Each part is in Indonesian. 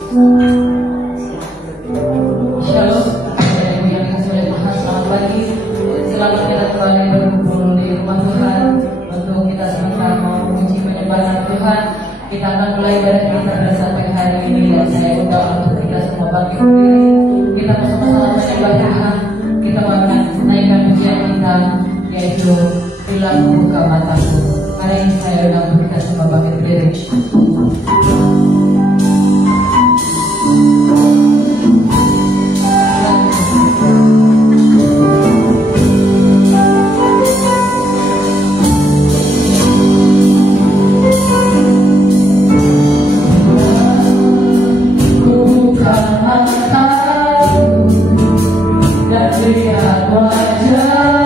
Shalom, yang dikasih oleh Tuhan, selamat pagi. Selamat kita kembali berkumpul di rumah Tuhan untuk kita sama-sama memuji menyembah Tuhan. Kita akan mulai dari kita pada sampai hari ini, dan saya undang untuk kita semua bangkit berdiri. Kita bersama-sama menyembah Tuhan. Kita akan naikkan pujian kita, yaitu Bila Membuka Mataku. Hari ini saya undang untuk kita semua bangkit berdiri. Lihat wajah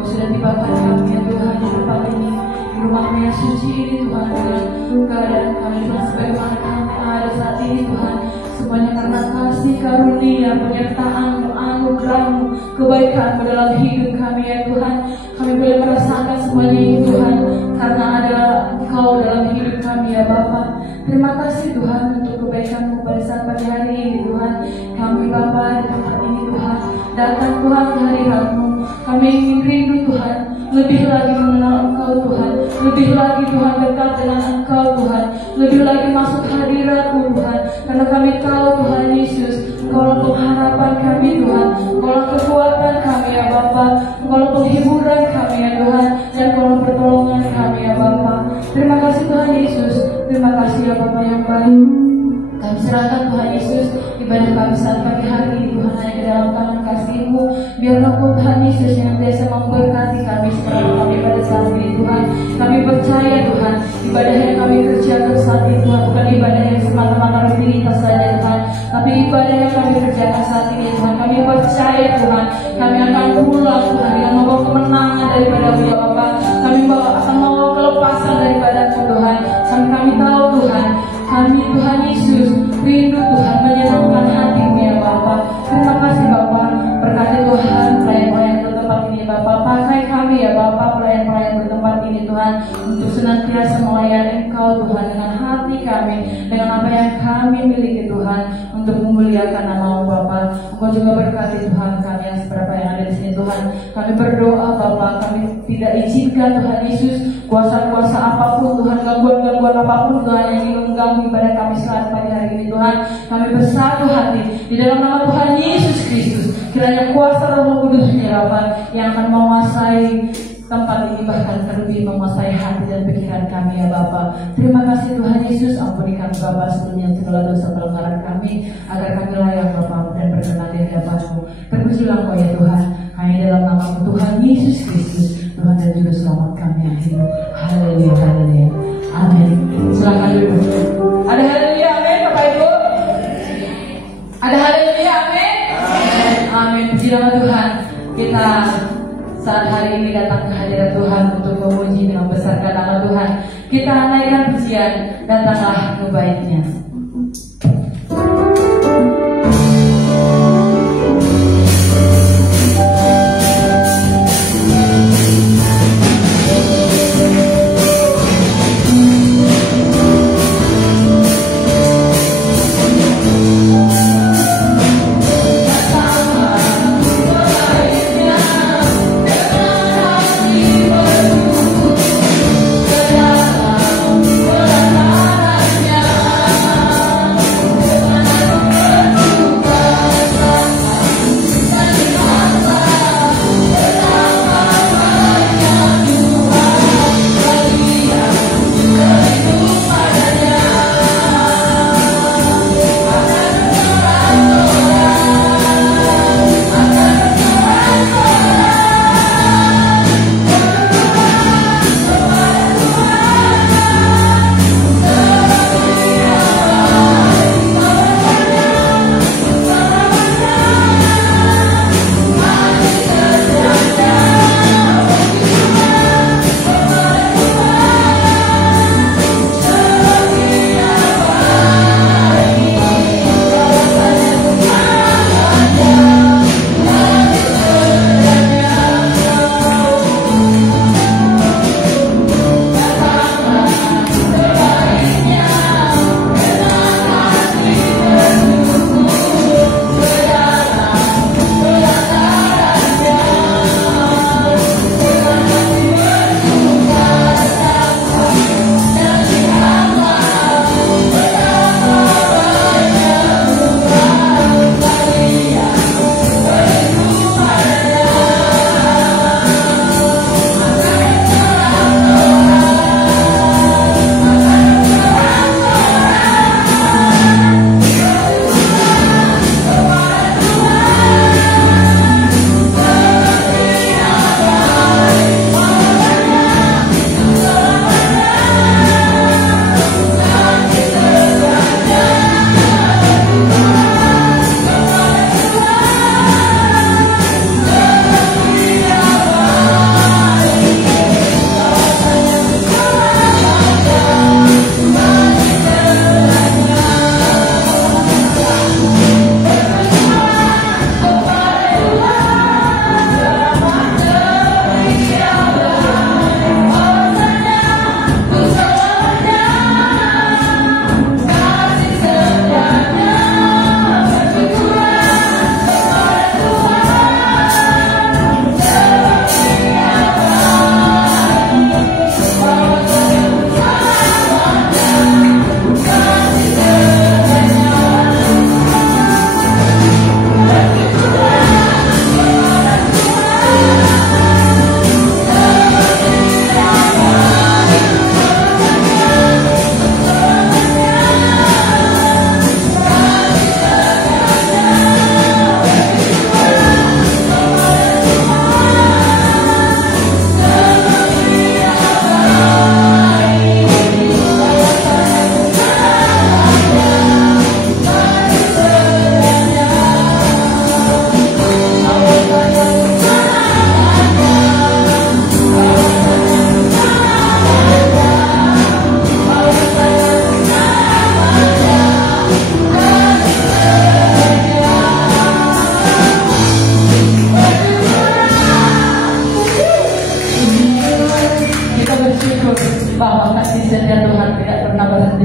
Kau sudah tibakan kami ya Tuhan di tempat ini, di rumah yang suci ini Tuhan, dengan keadaan kami Tuhan sebagaimana kami ada saat ini Tuhan. Semuanya karena kasih karunia, penyertaan, anugerah-Mu, kebaikan-Mu dalam hidup kami ya Tuhan. Kami boleh merasakan semuanya ini Tuhan, karena ada Engkau dalam hidup kami ya Bapa. Terima kasih Tuhan untuk kebaikan-Mu pada saat pagi hari ini Tuhan. Kami Bapa di tempat ini Tuhan, datang Tuhan ke hadirat-Mu. Kami ingin rindu Tuhan, lebih lagi mengenal Engkau Tuhan, lebih lagi Tuhan dekat dengan Engkau Tuhan, lebih lagi masuk hadirat-Mu Tuhan. Karena kami tahu Tuhan Yesus, Engkau pengharapan kami Tuhan, Engkau kekuatan kami ya Bapa, Engkau penghiburan kami ya Tuhan, dan Engkau pertolongan kami ya Bapa. Terima kasih Tuhan Yesus, terima kasih ya Bapa yang baik. Kami serahkan Tuhan Yesus ibadah kami saat pagi hari ini Tuhan hanya ke dalam tangan kasih-Mu. Biarlah Tuhan Yesus yang biasa memberkati kami sekarang kami pada saat ini Tuhan. Kami percaya Tuhan, ibadah yang kami kerjakan saat ini Tuhan bukan ibadah yang semata-mata rutinitas saja Tuhan, tapi ibadah yang kami kerjakan saat ini Tuhan. Kami percaya Tuhan, kami akan pulang Tuhan dengan membawa kemenangan daripada-Mu ya Bapa. Kami akan membawa kelepasan daripada-Mu Tuhan. Kami tahu Tuhan, kami Tuhan Yesus rindu Tuhan menyenangkan hati-Mu ya Bapa. Terima kasih Bapa, berkati Tuhan pelayan-pelayan bertempat ini Bapa. Pakai kami ya Bapa, pelayan-pelayan bertempat ini Tuhan, untuk senantiasa melayani Engkau Tuhan dengan hati kami, dengan apa yang kami miliki Tuhan, untuk memuliakan nama-Mu Bapa. Engkau juga berkati Tuhan kami yang seberapa yang ada di sini Tuhan. Kami berdoa Bapa, kami tidak izinkan Tuhan Yesus kuasa-kuasa apapun Tuhan, gangguan-gangguan apapun Tuhan yang ingin mengganggu ibadah kami selamat pagi hari ini Tuhan. Kami bersatu hati di dalam nama Tuhan Yesus Kristus. Kiranya kuasa Roh Kudus menyerahkan yang akan menguasai tempat ini, bahkan terlebih menguasai hati dan pikiran kami ya Bapa. Terima kasih Tuhan Yesus, ampuni kami Bapa sebelumnya segala dosa pelanggaran kami, agar kami layak Bapa dan berkenan di hadapan-Mu. Terpujilah Engkau ya Tuhan, hanya dalam nama Tuhan Yesus Kristus, Tuhan dan juga selamat kami yang hidup. Haleluya, haleluya, amin. Silakan duduk. Ada haleluya, amin Bapak Ibu. Ada haleluya, amin. Amin. Puji nama Tuhan. Kita saat hari ini datang ke hadirat Tuhan untuk memuji dan membesarkan nama Tuhan. Kita naikkan pujian, datanglah nu baiknya. Datanglah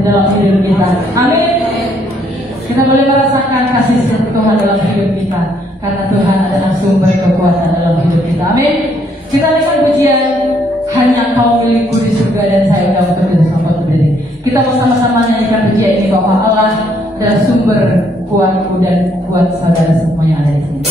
dalam hidup kita. Amin. Kita boleh merasakan kasih Tuhan dalam hidup kita, karena Tuhan adalah sumber kekuatan dalam hidup kita. Amin. Kita lihat pujian Hanya Kau Milikku di Surga, dan saya undang untuk itu sama berdiri. Kita bersama-sama nyanyikan pujian ini bahwa Allah adalah sumber kuatku dan kuat saudara semua yang ada di sini.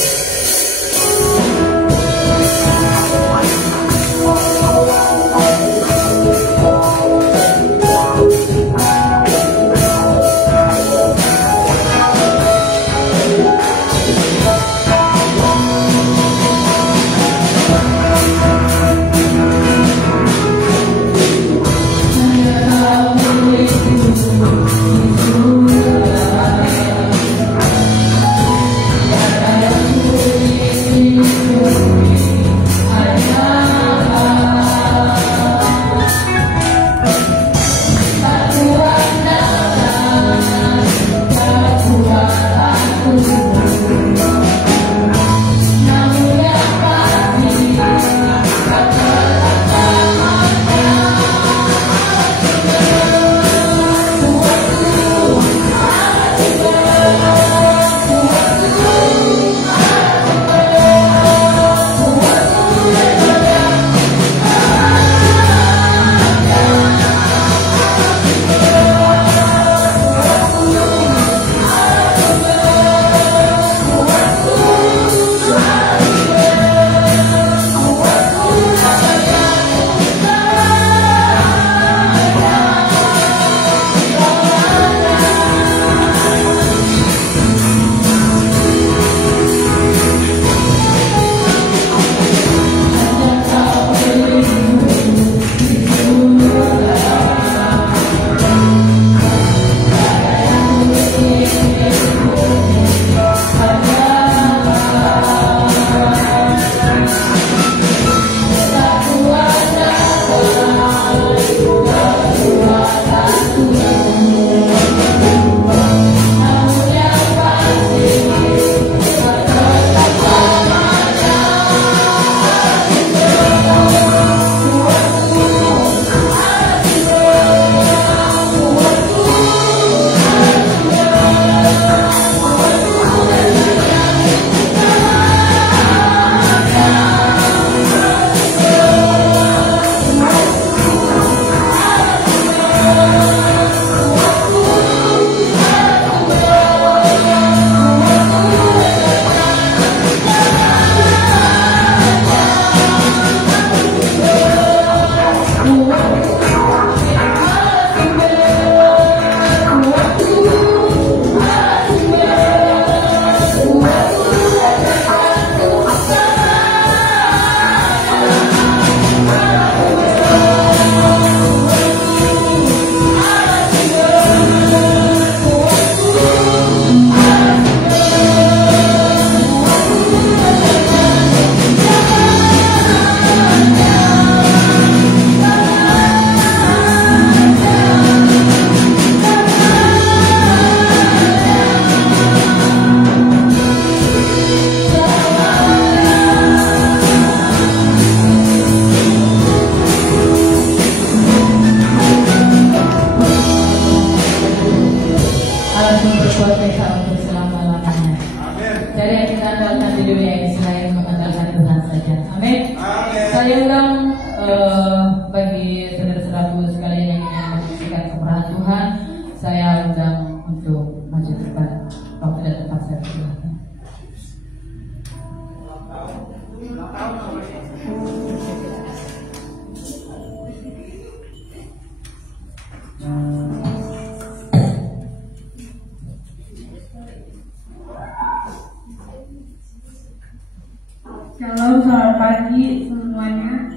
Shalom, selamat pagi semuanya.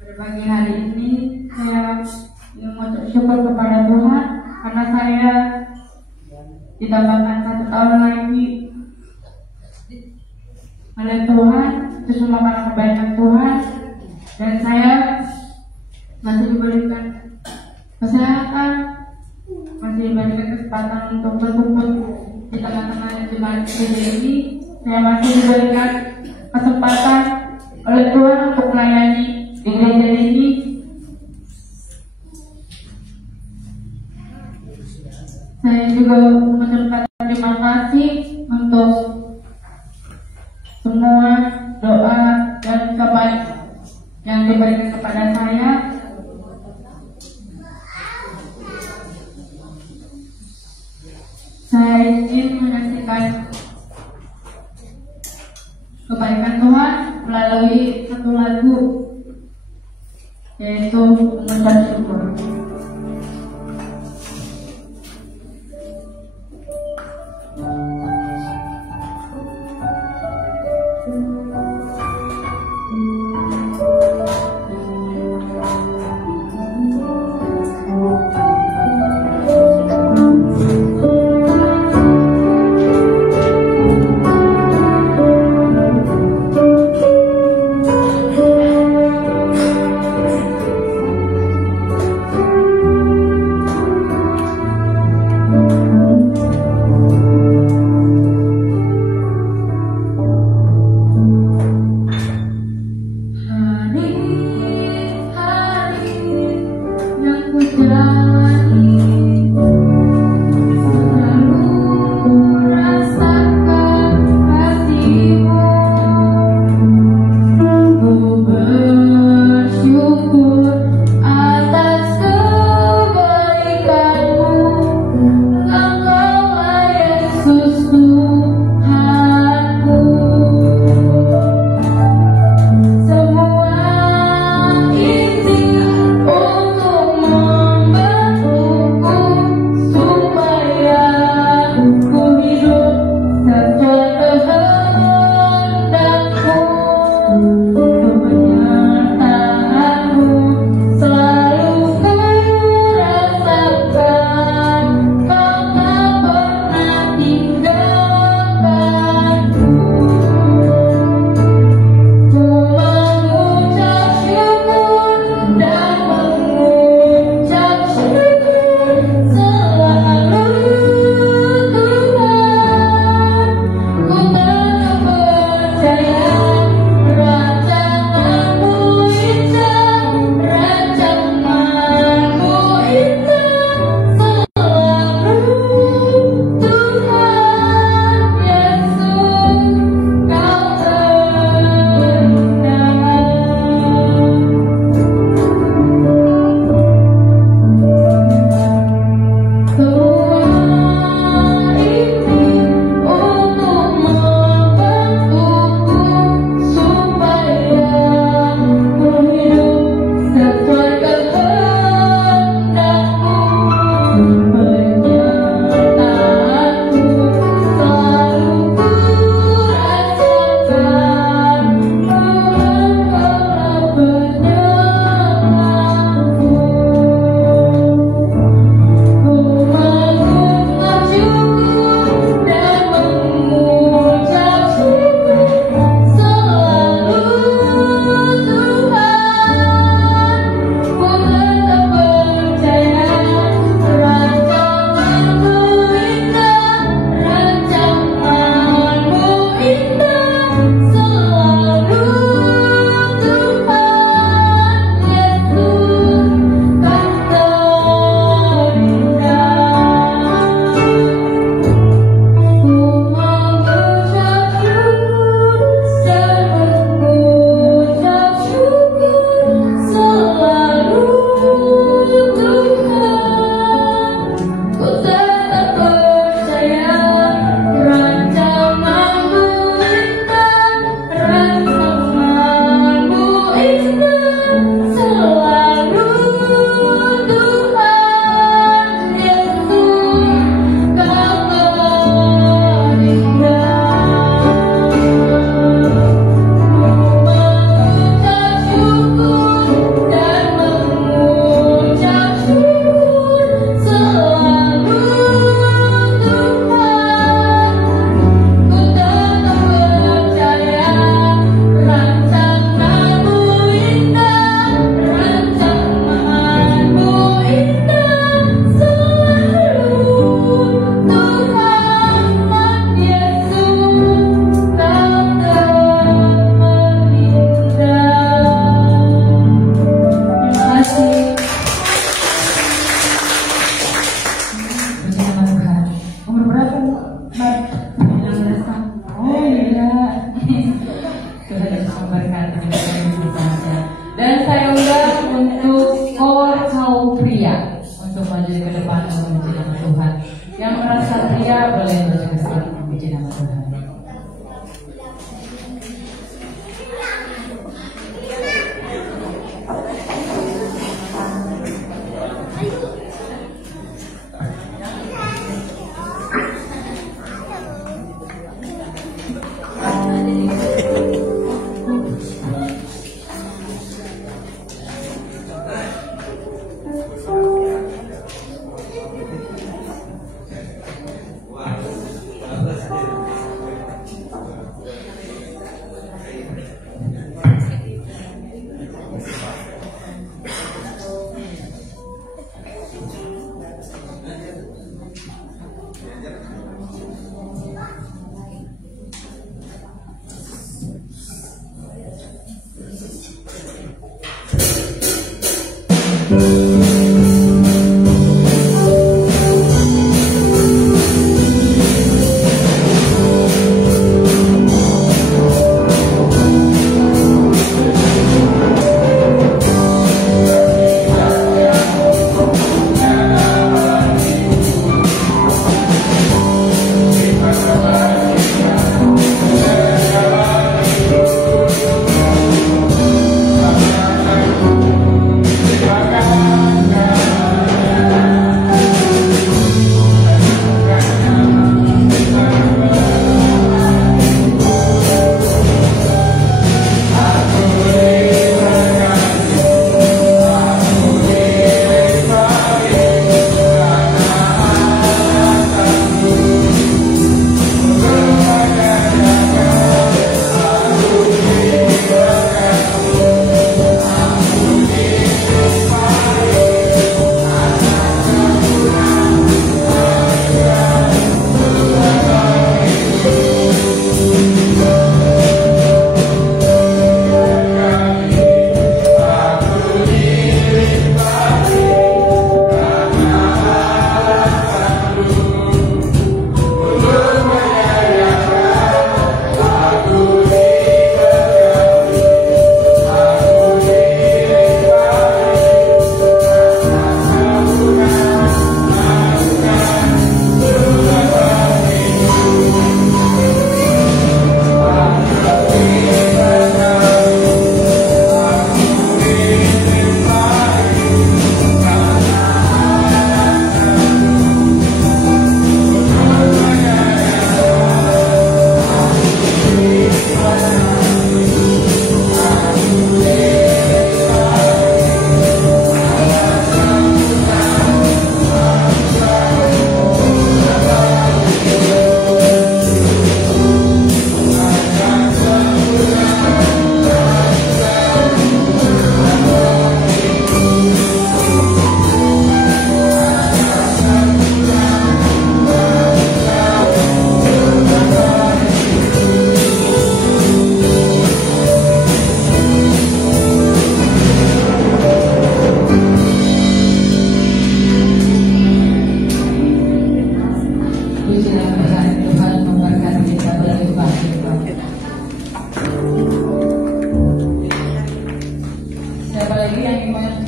Pada pagi hari ini saya ingin bersyukur kepada Tuhan karena saya ditambahkan 1 tahun lagi oleh Tuhan. Itu semua karena kebaikan Tuhan, dan saya masih diberikan kesehatan, masih diberikan kesempatan untuk berkumpul di tengah-tengah jemaat ini. Saya masih diberikan kesempatan oleh Tuhan untuk melayani di gereja ini. juga mengucapkan terima kasih untuk semua doa dan kebaikan yang diberikan kepada saya. Saya ingin menyaksikan kebaikan Tuhan melalui satu lagu, yaitu mengucap syukur.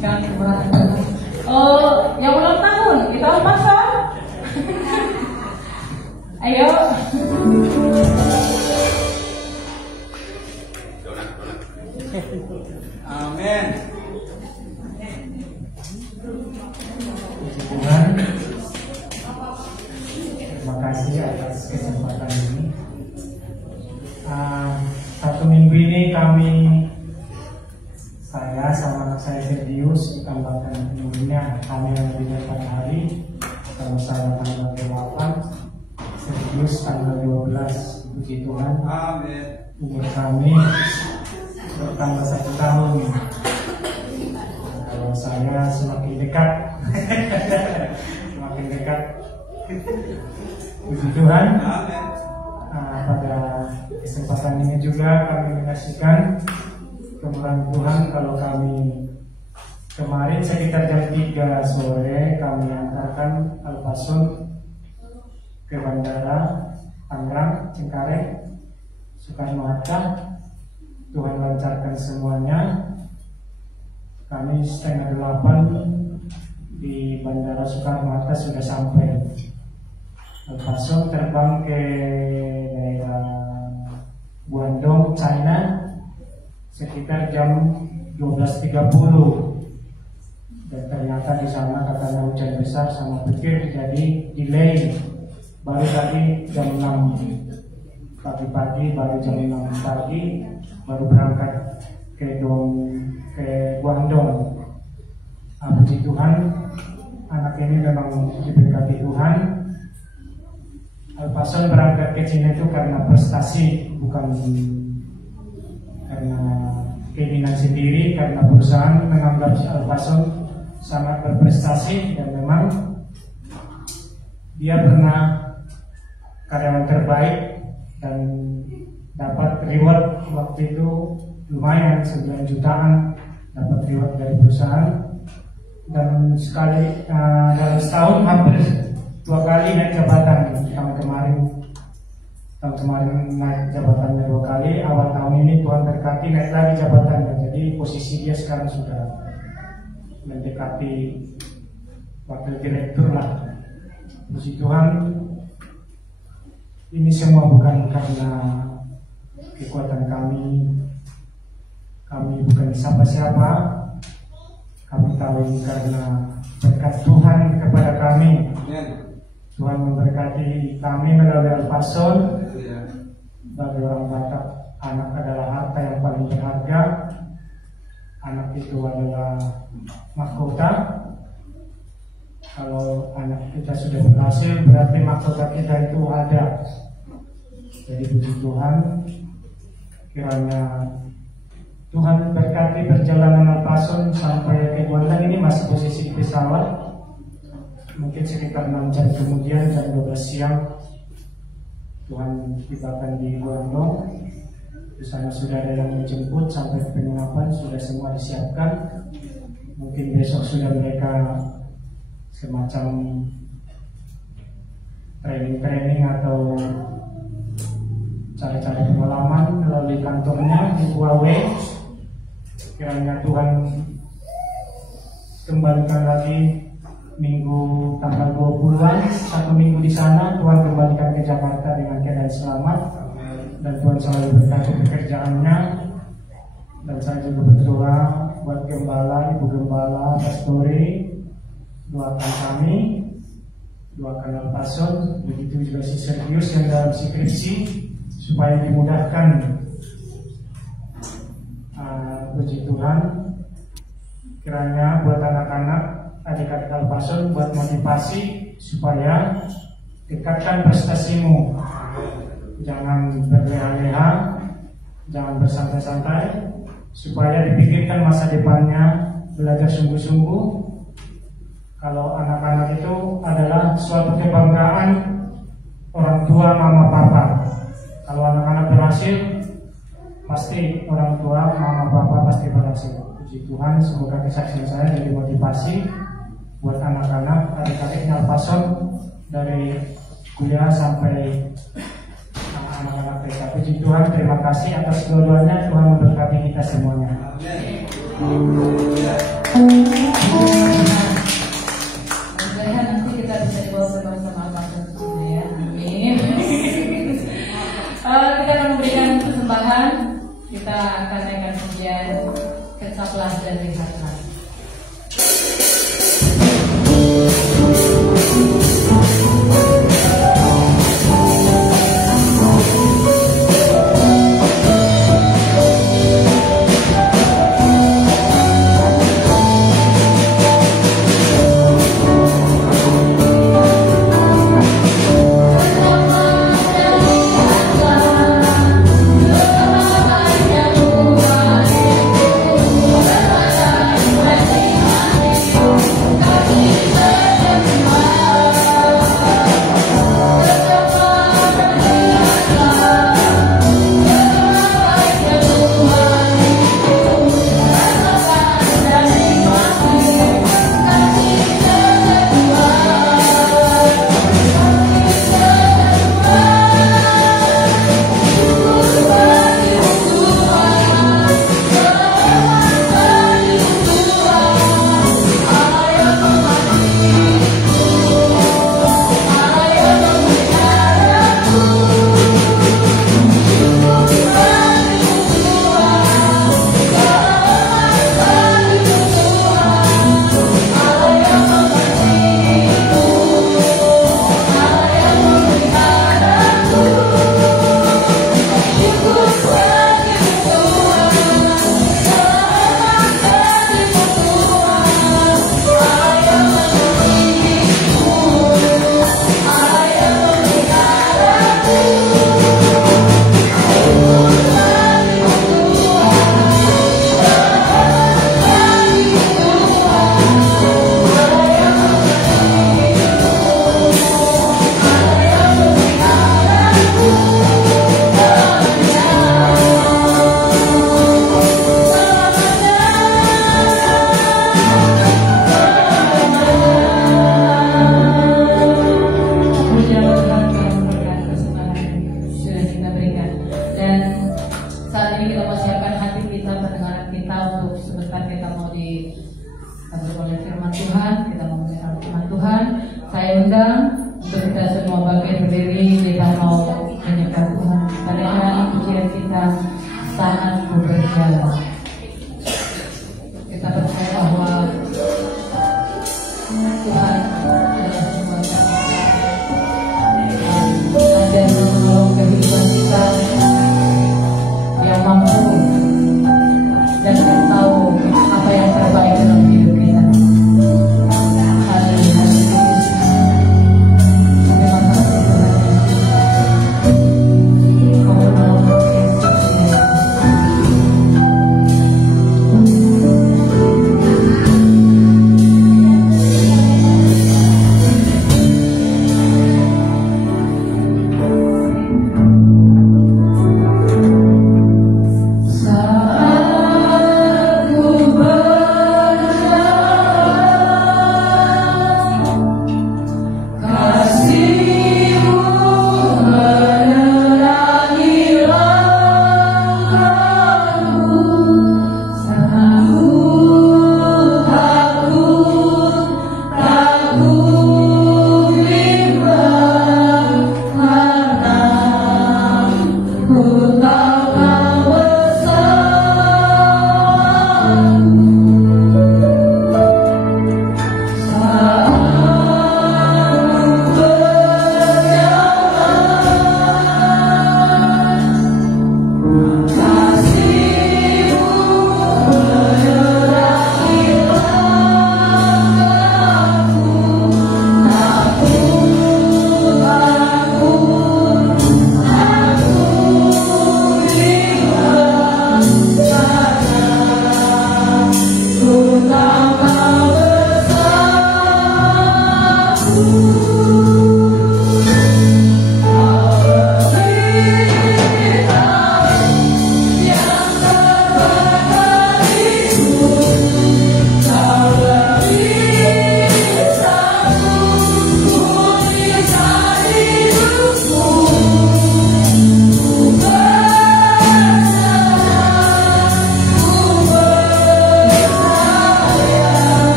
Sekarang oh, yang ulang tahun kita pasang. Ayo. Amin. Tuhan, terima kasih atas kesempatan ini. Satu minggu ini saya sama anak saya Sergius ditambahkan minggunya kami yang lebih 4 hari. Kalau saya tanggal 8, Sergius tanggal 12. Puji Tuhan. Amin. Umur kami bertambah 1 tahun. Kalau saya semakin dekat, semakin dekat. Puji Tuhan. Amin. Pada kesempatan ini juga kami menyaksikan kemurahan Tuhan kalau kami kemarin sekitar jam 3 sore kami antarkan Alfasun ke Bandara Tangerang, Cengkareng, Soekarno-Hatta. Tuhan lancarkan semuanya. Kami setengah 8 di Bandara Soekarno-Hatta sudah sampai. Alfasun terbang ke daerah Guangdong, China sekitar jam 12.30 dan ternyata di sana katanya hujan besar sama petir jadi delay. Baru tadi jam 6 pagi-pagi, baru jam 6 pagi baru berangkat ke Guangdong. Puji Tuhan, anak ini memang diberkati Tuhan. Alfasun berangkat ke China itu karena prestasi, bukan karena keinginan sendiri, karena perusahaan menganggap Alfasun sangat berprestasi dan memang dia pernah karyawan terbaik dan dapat reward waktu itu lumayan 9 jutaan dapat reward dari perusahaan, dan sekali dalam setahun hampir 2 kali naik jabatan. Tahun kemarin naik jabatannya 2 kali, awal tahun ini Tuhan berkati naik lagi jabatannya, jadi posisi dia sekarang sudah mendekati wakil direktur lah. Puji Tuhan, ini semua bukan karena kekuatan kami bukan siapa-siapa, kami tahu ini karena berkat Tuhan kepada kami. Tuhan memberkati kami melalui Alfasun. Bagi orang Batak, anak adalah harta yang paling berharga. Anak itu adalah mahkota. Kalau anak kita sudah berhasil, berarti mahkota kita itu ada. Jadi puji Tuhan, kiranya Tuhan berkati perjalanan Alfasun sampai ke Guangdong. Ini masih posisi di pesawat. Mungkin sekitar 6 jam kemudian, jam 12 siang Tuhan tibakan di Guangdong. Di sana sudah ada yang menjemput sampai ke penginapan, sudah semua disiapkan. Mungkin besok sudah mereka semacam training atau cari-cari pengalaman melalui kantornya di Huawei. Kiranya Tuhan kembalikan lagi minggu tanggal 20-an, 1 minggu di sana, Tuhan kembalikan ke Jakarta dengan keadaan selamat, dan Tuhan selalu berkati pekerjaannya. Dan saya juga berdoa buat Gembala, Ibu Gembala, Pastori, doakan kami, doakan Alfasun, begitu juga si Sergius yang dalam skripsi supaya dimudahkan. Puji Tuhan, kiranya buat anak-anak adik-adik Alfasun buat motivasi supaya tingkatkan prestasimu. Jangan berleha-leha, jangan bersantai-santai, supaya dipikirkan masa depannya, belajar sungguh-sungguh. Kalau anak-anak itu adalah suatu kebanggaan orang tua, mama, papa. Kalau anak-anak berhasil, pasti orang tua, mama, papa pasti berhasil. Puji Tuhan, semoga kesaksian saya jadi motivasi buat anak-anak, adik-adiknya Alfasun dari kuliah sampai anak-anak TK. Puji Tuhan, terima kasih atas doa-doanya. Tuhan memberkati kita semuanya. Amin. Mudah-mudahan nanti kita bisa dibawa bersama Allah tentunya ya. Amin. Kita akan memberikan persembahan. Kita akan naikkan pujian Kecaplah dan Lihatlah.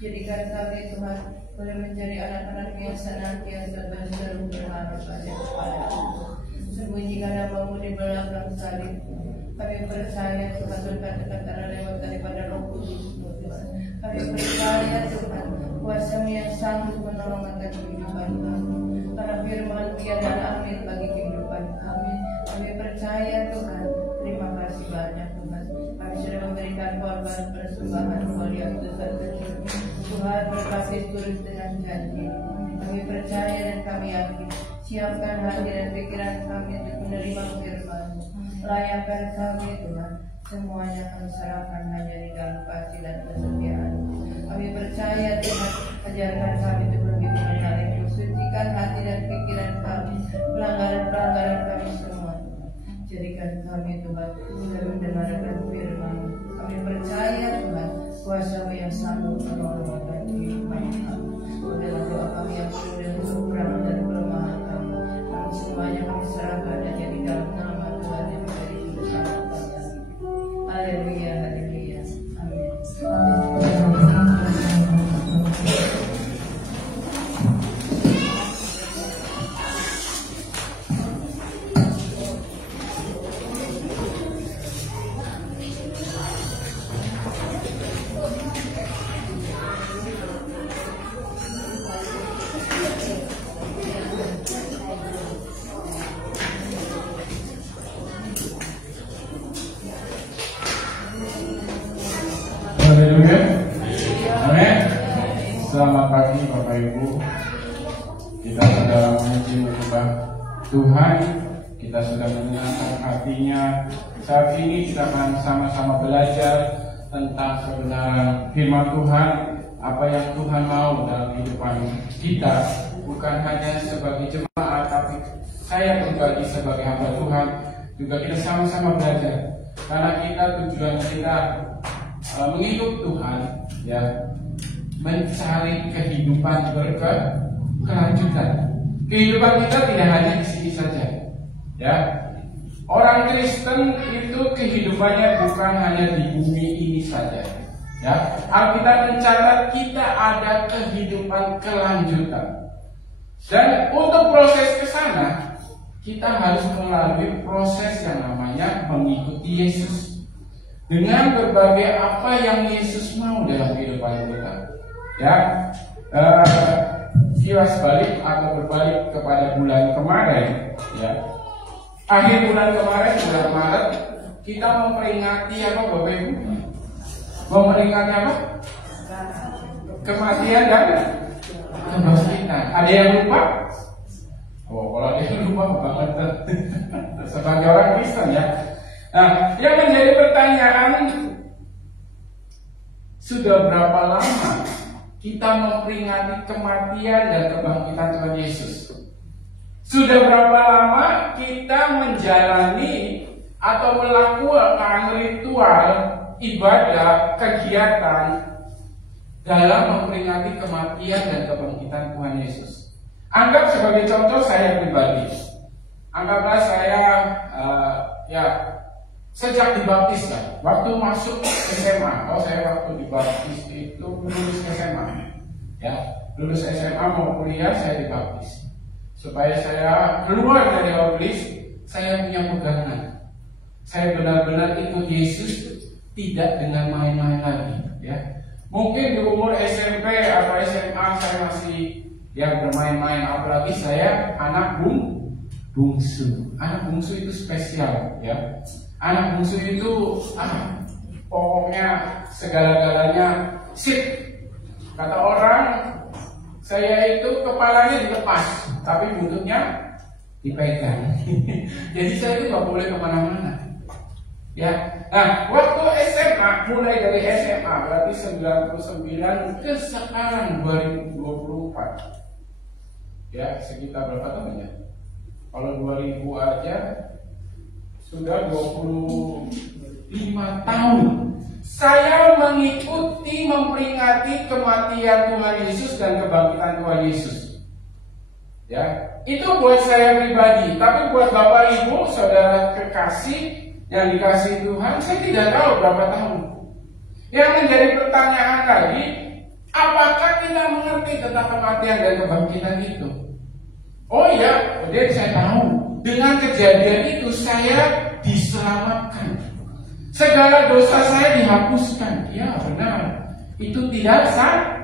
Jadikan kami Tuhan boleh menjadi anak-anak yang senantiasa berseru berharap kepada-Mu. Sembunyikan namamu di belakang salib. Kami percaya Tuhan berkata-kata lewat daripada Roh Kudus-Mu Tuhan. Kami percaya Tuhan kuasa-Mu yang sanggup menolong akan kehidupan kami. Karena firman tiada akhir bagi kehidupan kami. Kami percaya Tuhan. Terima kasih banyak Tuhan. Kami sudah memberikan korban persembahan mulia itu terkecil. Tuhan berkasih turut dengan janji. Kami percaya dan kami yakin. Siapkan hati dan pikiran kami untuk menerima firman-Mu. Layakkan kami Tuhan. Semuanya kami serahkan hanya di dalam kasih dan kesetiaan. Kami percaya Tuhan. Ajarkan kami untuk lebih mengenali-Mu. Sucikan hati dan pikiran kami. Pelanggaran-pelanggaran kami semua. Jadikan kami Tuhan boleh mendengarkan firman-Mu. Kami percaya Tuhan kuasa-Mu yang sanggup menolong akan kehidupan kami. Adalah doa kami yang penuh dengan kekurangan dan kelemahan kami. Kami semuanya kami serahkan hanya di dalam nama Tuhan yang dari hidup kami. Haleluya, haleluya, amin. Haleluya. Amin. Selamat pagi Bapak Ibu. Kita sudah memuji menyembah Tuhan. Kita sudah menyenangkan hatinya. Saat ini kita akan sama-sama belajar tentang kebenaran firman Tuhan. Apa yang Tuhan mau dalam kehidupan kita. Bukan hanya sebagai jemaat, tapi saya pribadi sebagai hamba Tuhan. Juga kita sama-sama belajar. Karena kita tujuan kita mengikut Tuhan, ya, mencari kehidupan berkelanjutan. Kehidupan kita tidak hanya di sini saja, ya. Orang Kristen itu kehidupannya bukan hanya di bumi ini saja, ya. Alkitab mencatat kita ada kehidupan kelanjutan, dan untuk proses ke sana kita harus melalui proses yang namanya mengikuti Yesus. Dengan berbagai apa yang Yesus mau dalam kehidupan kita, ya. Kilas balik atau berbalik kepada bulan kemarin, ya. Akhir bulan kemarin, bulan Maret, kita memperingati apa, Bapak Ibu? Memperingati apa? Kematian dan kebangkitan. Ada yang lupa? Oh, kalau ada yang lupa banget sebagai orang Kristen, ya. Nah, yang menjadi pertanyaan, sudah berapa lama kita memperingati kematian dan kebangkitan Tuhan Yesus? Sudah berapa lama kita menjalani atau melakukan ritual ibadah, kegiatan dalam memperingati kematian dan kebangkitan Tuhan Yesus? Anggap sebagai contoh saya pribadi. Anggaplah saya sejak dibaptis lah, waktu masuk SMA. Saya waktu dibaptis itu lulus SMA, ya, lulus SMA mau kuliah saya dibaptis. Supaya saya keluar dari oblis, saya punya pegangan. Saya benar-benar ikut Yesus, tidak dengan main-main lagi, ya. Mungkin di umur SMP atau SMA saya masih bermain-main, apalagi saya anak bungsu. Anak bungsu itu spesial, ya. Anak bungsu itu pokoknya segala-galanya sip. Kata orang, saya itu kepalanya dilepas, tapi buntutnya dipegang. Jadi saya itu gak boleh kemana-mana. Ya, nah waktu SMA, mulai dari SMA berarti 99 ke sekarang 2024. Ya, sekitar berapa tahun ya? Kalau 2000 aja sudah 25 tahun. Saya mengikuti, memperingati kematian Tuhan Yesus dan kebangkitan Tuhan Yesus. Ya, itu buat saya pribadi. Tapi buat Bapak Ibu, saudara kekasih yang dikasih Tuhan, saya tidak tahu berapa tahun. Yang menjadi pertanyaan lagi, apakah kita mengerti tentang kematian dan kebangkitan itu? Oh iya, jadi saya tahu. Dengan kejadian itu saya diselamatkan. Segala dosa saya dihapuskan. Ya benar. Itu tidak salah.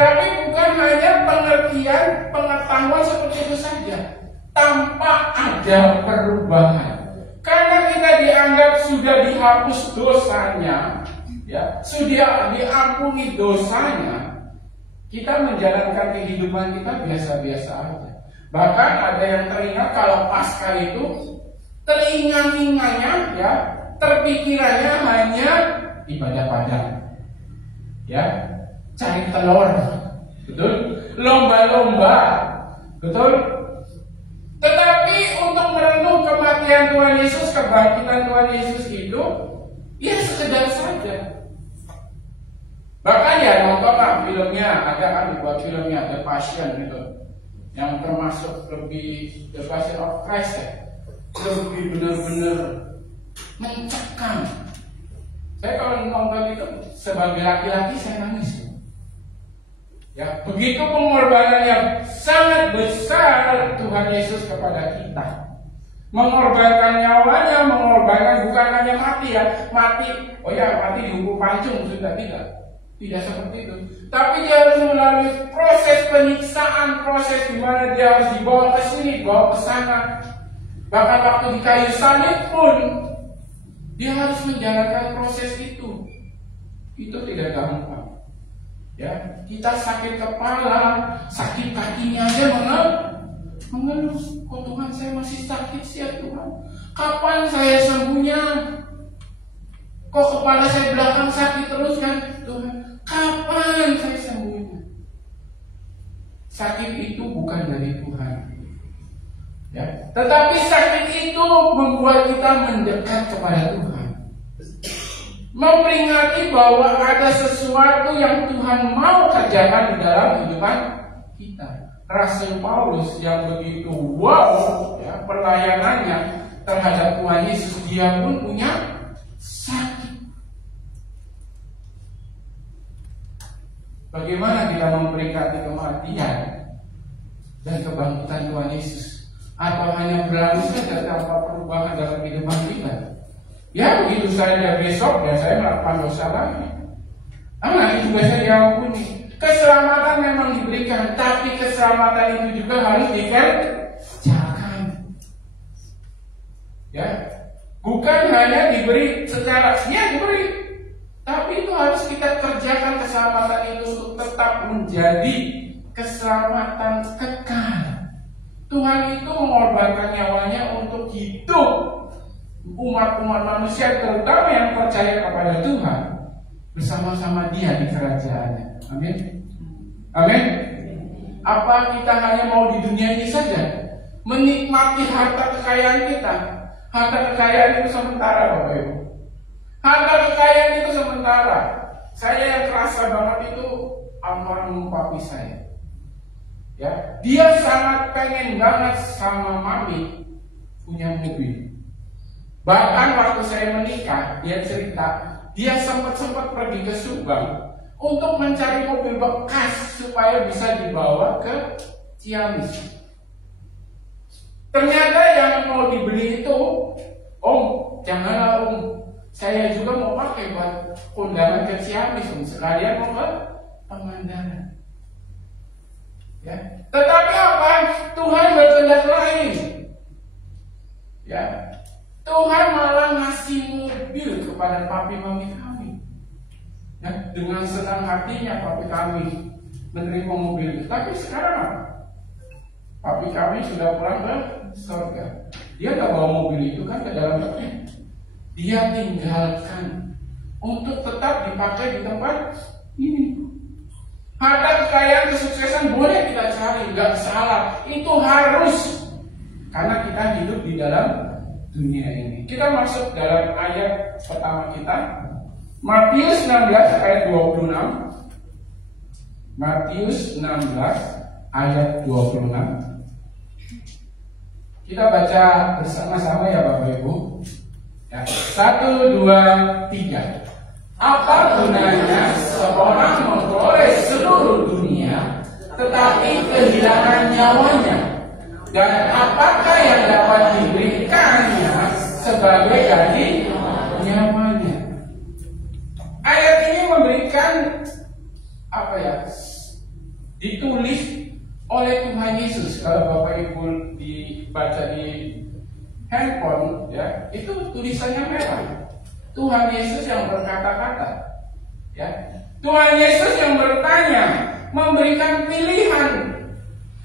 Tapi bukan hanya pengertian, pengetahuan seperti itu saja, tanpa ada perubahan. Karena kita dianggap sudah dihapus dosanya, ya, sudah diampuni dosanya, kita menjalankan kehidupan kita biasa-biasa aja. Bahkan ada yang teringat kalau Paskah itu teringat-ingatnya, ya, terpikirannya hanya ibadah padang, ya, cari telur, betul, lomba-lomba, betul. Tetapi untuk merenung kematian Tuhan Yesus, kebangkitan Tuhan Yesus itu, ya sekedar saja. Bahkan ya nontonlah filmnya, ada kan dibuat filmnya The Passion gitu, yang termasuk lebih The Passion of Christ ya, lebih benar-benar mencekam. Saya kalau nonton itu sebagai laki-laki saya nangis. Ya, begitu pengorbanan yang sangat besar Tuhan Yesus kepada kita. Mengorbankan nyawanya, mengorbankan bukan hanya mati ya, mati, oh ya mati dihukum pancung, sudah tidak. Tidak seperti itu. Tapi dia harus melalui proses penyiksaan, proses di mana dia harus dibawa ke sini, dibawa ke sana. Bahkan waktu di kayu salib pun dia harus menjalankan proses itu. Itu tidak gampang. Ya, kita sakit kepala, sakit kakinya aja mengeluh. Kok Tuhan saya masih sakit sih ya Tuhan? Kapan saya sembuhnya? Kok kepala saya belakang sakit terus kan Tuhan? Kapan saya sembuhnya? Sakit itu bukan dari Tuhan. Ya, tetapi sakit itu membuat kita mendekat kepada Tuhan. Memperingati bahwa ada sesuatu yang Tuhan mau kerjakan di dalam kehidupan kita. Rasul Paulus yang begitu wow ya, pelayanannya terhadap Tuhan Yesus, dia pun punya sakit. Bagaimana kita memperingati kematian dan kebangkitan Tuhan Yesus? Atau hanya berlalu saja tanpa perubahan dalam kehidupan kita? Ya begitu saja besok ya saya melakukan dosa lagi. Itu juga saya diampuni. Keselamatan memang diberikan, tapi keselamatan itu juga harus dikerjakan. Ya, bukan hanya diberi secara diberi, tapi itu harus kita kerjakan keselamatan itu untuk tetap menjadi keselamatan kekal. Tuhan itu mengorbankan nyawanya untuk hidup umat-umat manusia, terutama yang percaya kepada Tuhan, bersama-sama Dia di kerajaannya. Amin. Amin. Apa kita hanya mau di dunia ini saja, menikmati harta kekayaan kita? Harta kekayaan itu sementara, Bapak Ibu. Harta kekayaan itu sementara. Saya yang kerasa banget itu almarhum papi saya. Ya, dia sangat pengen banget sama mami punya mobil. Bahkan waktu saya menikah, dia cerita, dia sempat pergi ke Subang untuk mencari mobil bekas supaya bisa dibawa ke Ciamis. Ternyata yang mau dibeli itu, Om, janganlah Om, saya juga mau pakai buat kondangan ke Ciamis, Om, sekalian mau ke Pangandaran. Ya, tetapi apa? Tuhan berkehendak lain. Ya. Tuhan malah ngasih mobil kepada papi mami kami. Ya, dengan senang hatinya papi kami menerima mobil itu. Tapi sekarang papi kami sudah pulang ke sorga. Dia nggak bawa mobil itu kan ke dalam negeri. Dia tinggalkan untuk tetap dipakai di tempat ini. Harta kekayaan kesuksesan boleh kita cari, nggak salah. Itu harus, karena kita hidup di dalam dunia ini. Kita masuk dalam ayat pertama kita, Matius 16 ayat 26. Matius 16 ayat 26. Kita baca bersama-sama ya Bapak Ibu. Ya, 1, 2, 3. Apa gunanya seorang memperoleh seluruh dunia tetapi kehilangan nyawanya? Dan apakah yang dapat diberikannya sebagai ganti nyawanya? Ayat ini memberikan apa ya? Ditulis oleh Tuhan Yesus. Kalau Bapak Ibu dibaca di handphone, ya, itu tulisannya merah. Tuhan Yesus yang berkata-kata, ya. Tuhan Yesus yang bertanya, memberikan pilihan.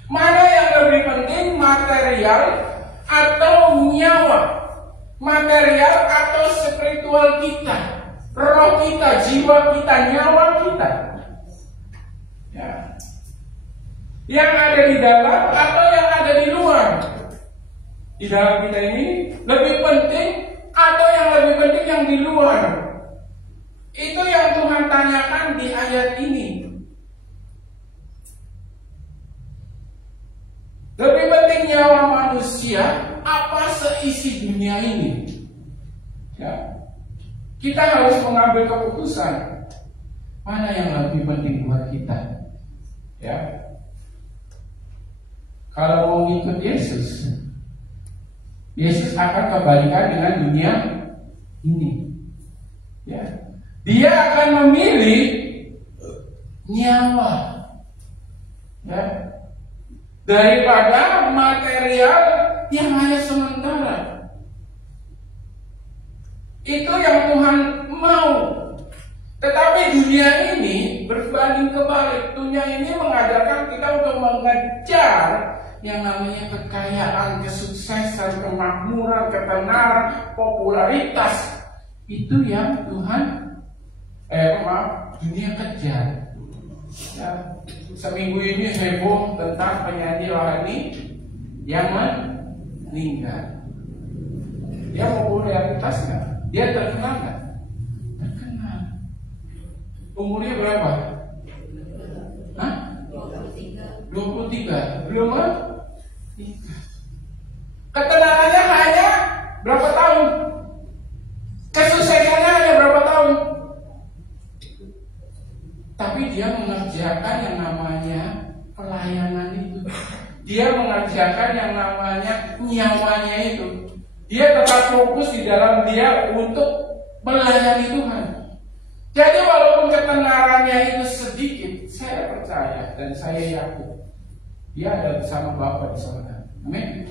Mana yang lebih penting, material atau nyawa? Material atau spiritual kita, roh kita, jiwa kita, nyawa kita. Ya. Yang ada di dalam atau yang ada di luar? Di dalam kita ini lebih penting atau yang lebih penting yang di luar? Itu yang Tuhan tanyakan di ayat ini. Lebih penting nyawa manusia apa seisi dunia ini? Ya. Kita harus mengambil keputusan mana yang lebih penting buat kita. Ya. Kalau mau ngikut Yesus, Yesus akan kebalikan dengan dunia ini. Ya. Dia akan memilih nyawa, ya, daripada material yang hanya sementara. Itu yang Tuhan mau. Tetapi dunia ini berbanding kebalik. Dunia ini mengajarkan kita untuk mengejar yang namanya kekayaan, kesuksesan, kemakmuran, ketenaran, popularitas. Itu yang Tuhan dunia kejar. Ya, seminggu ini heboh tentang penyanyi rohani yang meninggal. Dia popularitas nggak? Dia terkenal nggak? Terkenal. Umurnya berapa? Hah? 23. Belum kan? Ketenarannya hanya berapa tahun? Kesuksesannya hanya berapa tahun? Tapi dia mengerjakan yang namanya pelayanan itu. Dia mengerjakan yang namanya nyawanya itu. Dia tetap fokus di dalam dia untuk melayani Tuhan. Jadi walaupun ketenarannya itu sedikit, saya percaya dan saya yakin dia ada bersama Bapa di sorga. Amin.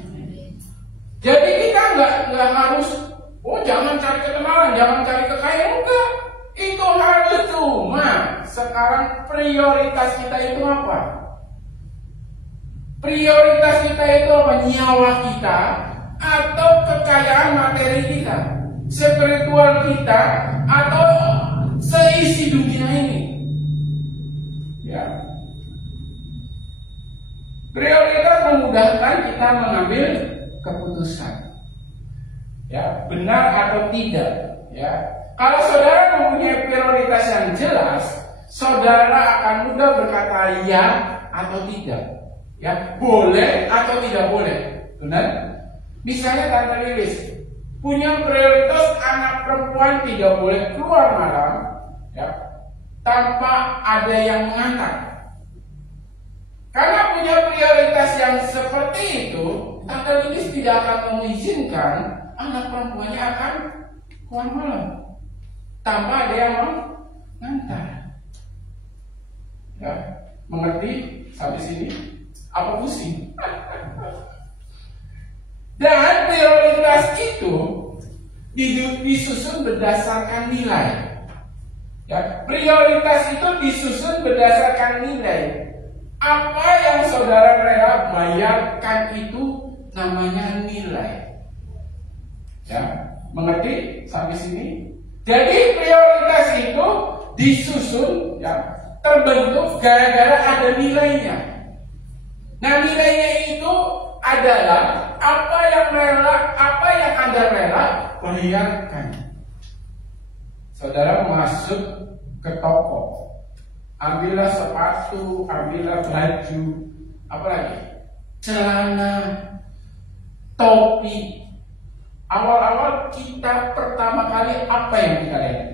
Jadi kita nggak harus, jangan cari ketenaran, jangan cari kekayaan, enggak. Itu harus, cuma sekarang prioritas kita itu apa? Prioritas kita itu apa? Nyawa kita atau kekayaan materi kita, spiritual kita atau seisi dunia ini? Ya. Prioritas memudahkan kita mengambil keputusan. Ya, benar atau tidak, ya. Kalau saudara mempunyai prioritas yang jelas, saudara akan mudah berkata ya atau tidak. Ya, boleh atau tidak boleh. Benar? Misalnya Tante Lilis punya prioritas anak perempuan tidak boleh keluar malam, ya, tanpa ada yang mengantar. Karena punya prioritas yang seperti itu, Tante Lilis tidak akan mengizinkan anak perempuannya akan keluar malam tanpa ada yang mengantar. Ya, mengerti sampai sini? Apa pusing? Dan prioritas itu disusun berdasarkan nilai. Ya, prioritas itu disusun berdasarkan nilai. Apa yang saudara rela bayarkan itu namanya nilai. Ya, mengerti sampai sini? Jadi prioritas itu disusun, ya, terbentuk gara-gara ada nilainya. Nah, nilainya itu adalah apa yang Anda rela bayarkan. Saudara masuk ke toko, ambillah sepatu, ambillah baju, apalagi celana, topi. Awal-awal kita pertama kali apa yang kita lihat?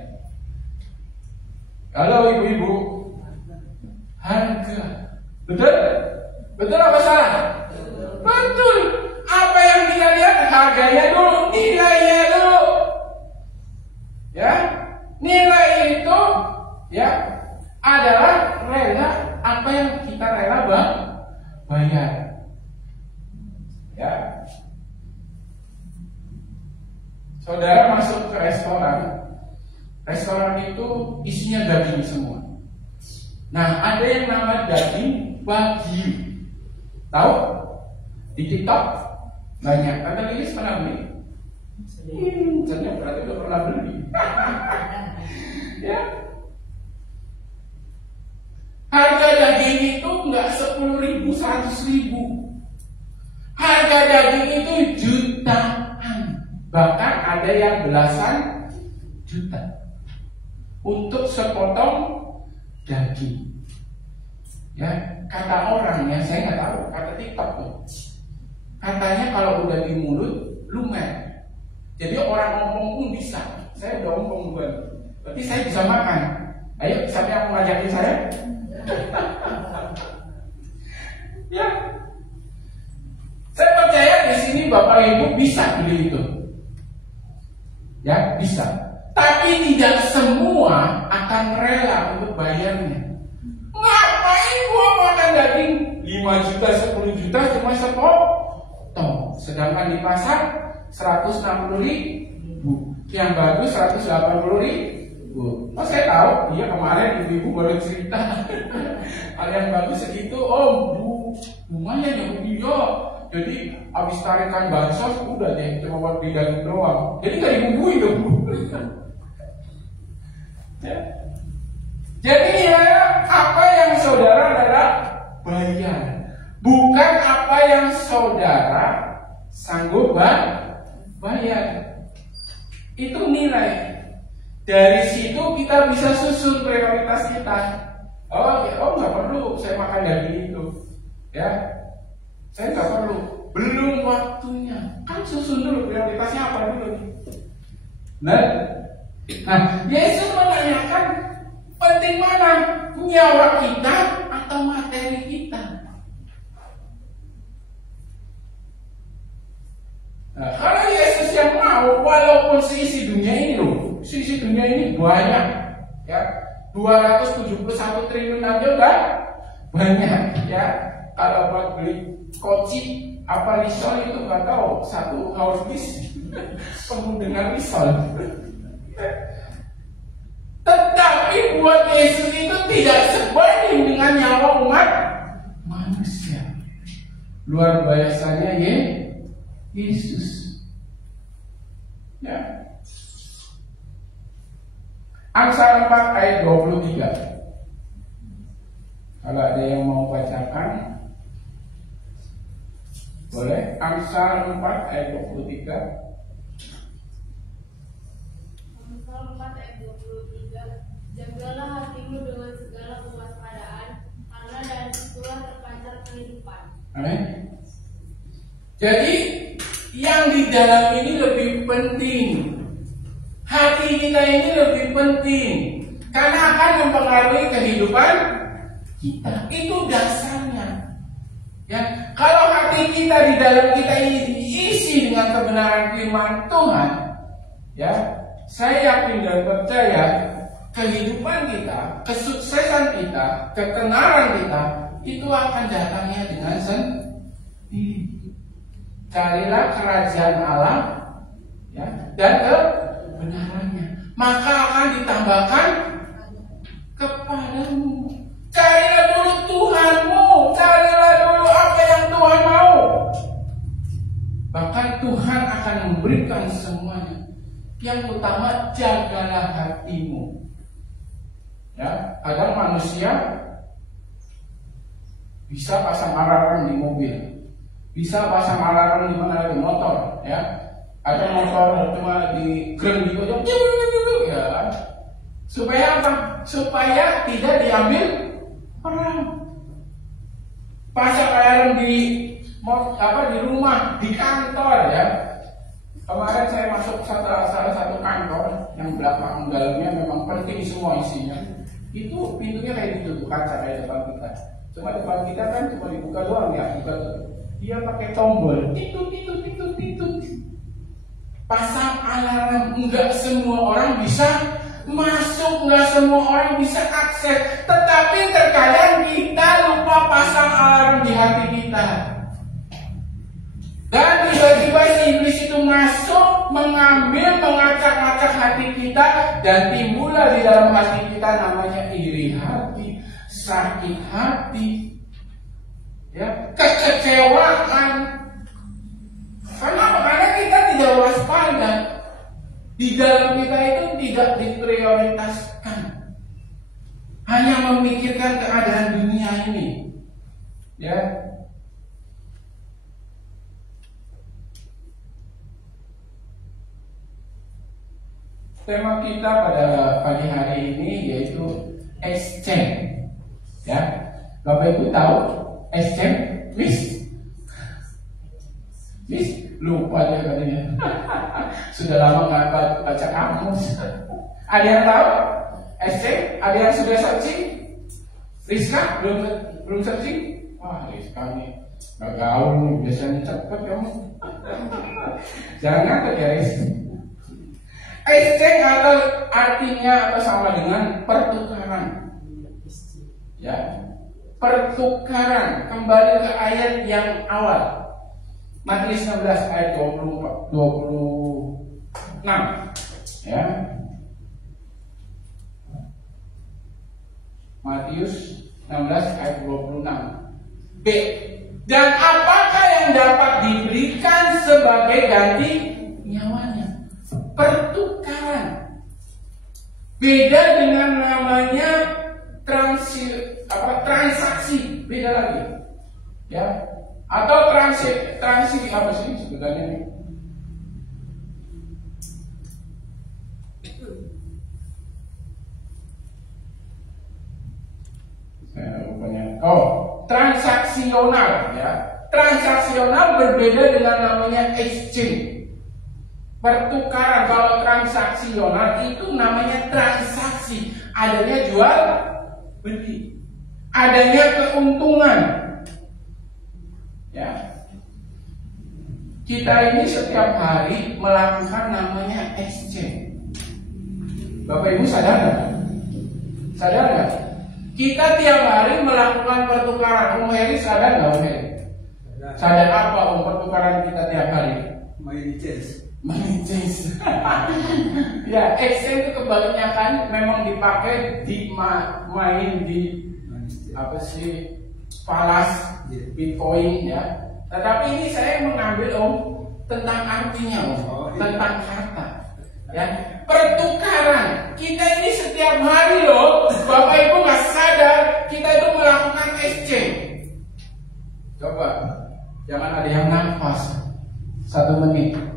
Kalau ibu-ibu, harga. Betul? Betul apa salah? Betul. Apa yang kita lihat? Harganya dulu, nilainya dulu. Ya, nilai itu ya adalah rela, apa yang kita rela bayar. Ya. Saudara masuk ke restoran itu isinya daging semua. Nah, ada yang nama daging wagyu. Tahu? Di TikTok banyak. Tante Lilis pernah beli? Ternyata berarti udah pernah beli. Ya. Harga daging itu nggak 10.000, 100.000. Harga daging itu jutaan. Bahkan ada yang belasan juta untuk sepotong daging. Ya, kata orang ya, saya nggak tahu, kata TikTok tuh. Katanya kalau udah di mulut lumer. Jadi orang ngomong pun bisa. Saya udah ngomong bukan. Berarti saya bisa makan. Ayo, siapa yang mau ngajakin saya? Ya. Saya percaya di sini Bapak Ibu bisa beli itu. Ya, bisa. Tapi tidak semua akan rela untuk bayarnya. Ngapain gua makan daging 5 juta, 10 juta cuma sepotong. Sedangkan di pasar 160.000. Yang bagus 180.000. Oh, saya tahu, dia kemarin ibu-ibu baru cerita. Hal yang bagus segitu, oh bu, lumayan ya bu, iya. Jadi habis tarikan bansos udah deh, cuma buat di daging doang. Jadi nggak dibubuhin dong bu. Ya. Jadi ya, apa yang saudara rela bayar, bukan apa yang saudara sanggup bayar. Itu nilai. Dari situ kita bisa susun prioritas kita. Oh nggak perlu saya makan daging itu, ya. Saya nggak perlu. Belum waktunya. Kan susun dulu prioritasnya apa dulu nih. Nah, Yesus menanyakan penting mana, nyawa kita atau materi kita. Nah, kalau Yesus yang mau, walaupun seisi dunia ini loh, seisi dunia ini banyak, ya, 271 triliun aja udah banyak, ya. Kalau buat beli koci apa risol itu nggak tahu, satu harus bis penuh dengan risol. Tetapi buat Yesus itu tidak sebanding dengan nyawa umat manusia. Luar biasanya Yesus. Ya. Amsal 4 ayat 23. Kalau ada yang mau bacakan, boleh. Amsal 4 ayat 23. Amsal 4 ayat 23. Jagalah hatimu dengan segala kewaspadaan, karena dari situlah terpancar kehidupan. Amin. Jadi yang di dalam ini lebih penting. Hati kita ini lebih penting karena akan mempengaruhi kehidupan kita. Itu dasarnya. Ya, kalau hati kita di dalam kita ini diisi dengan kebenaran firman Tuhan, ya, saya yakin dan percaya kehidupan kita, kesuksesan kita, ketenaran kita itu akan datangnya dengan sendiri. Carilah kerajaan Allah, ya, dan kebenarannya, maka akan ditambahkan kepadamu. Carilah dulu Tuhanmu, carilah dulu apa yang Tuhan mau. Yang utama jagalah hatimu. Ya, kadang manusia bisa pasang alarm di mobil, bisa pasang alarm di mana di motor, ya. Atau motor cuma di keren gitu, ya kan? Supaya apa? Supaya tidak diambil orang. Pasang alarm di rumah, di kantor, ya. Kemarin saya masuk salah satu kantor yang belakang dalamnya memang penting semua isinya. Itu pintunya kayak ditutup kaca kayak depan kita. Cuma depan kita kan cuma dibuka doang ya, buka tuh. Dia pakai tombol, titut. Pasang alarm, enggak semua orang bisa masuk, enggak semua orang bisa akses. Tetapi terkadang kita lupa pasang alarm di hati kita. Dan tiba-tiba si iblis itu masuk, mengambil, mengacak-acak hati kita, dan timbullah di dalam hati kita namanya iri hati, sakit hati, ya, kekecewaan. Kenapa? Karena kita tidak waspada. Di dalam kita itu tidak diprioritaskan, hanya memikirkan keadaan dunia ini, ya. Tema kita pada pagi hari ini yaitu exchange, ya. Bapak Ibu tahu exchange, Miss lupa dia katanya. Sudah lama nggak baca kamus. Ada yang tahu exchange? Ada yang sudah searching? Rizka belum searching? Wah, Rizka nih nggak gaul nih, biasanya cepet kamu. Jangan ngangkat ya, Rizka. Exchange atau artinya apa sama dengan pertukaran, ya, pertukaran. Kembali ke ayat yang awal, Matius 16 ayat 26, ya. Matius 16 ayat 26 B. Dan apakah yang dapat diberikan sebagai ganti nyawanya? Pertukaran. Beda dengan namanya transaksi, beda lagi, ya. Atau transaksi apa sih sebenarnya? Saya rupanya. Transaksional, ya. Transaksional berbeda dengan namanya exchange. Pertukaran. Kalau transaksional itu namanya transaksi, adanya jual beli, adanya keuntungan, ya. Kita ini setiap hari melakukan namanya exchange. Bapak Ibu sadar nggak? Sadar nggak? Kita tiap hari melakukan pertukaran. Heri sadar nggak, Heri? Sadar apa pertukaran kita tiap hari? Money change. Ya, exchange itu kebanyakan memang dipakai di main di apa sih, falas, Bitcoin, ya. Tetapi ini saya mengambil tentang artinya, tentang harta, ya. Pertukaran kita ini setiap hari loh, Bapak Ibu nggak sadar kita itu melakukan exchange. Coba, jangan ada yang nafas 1 menit.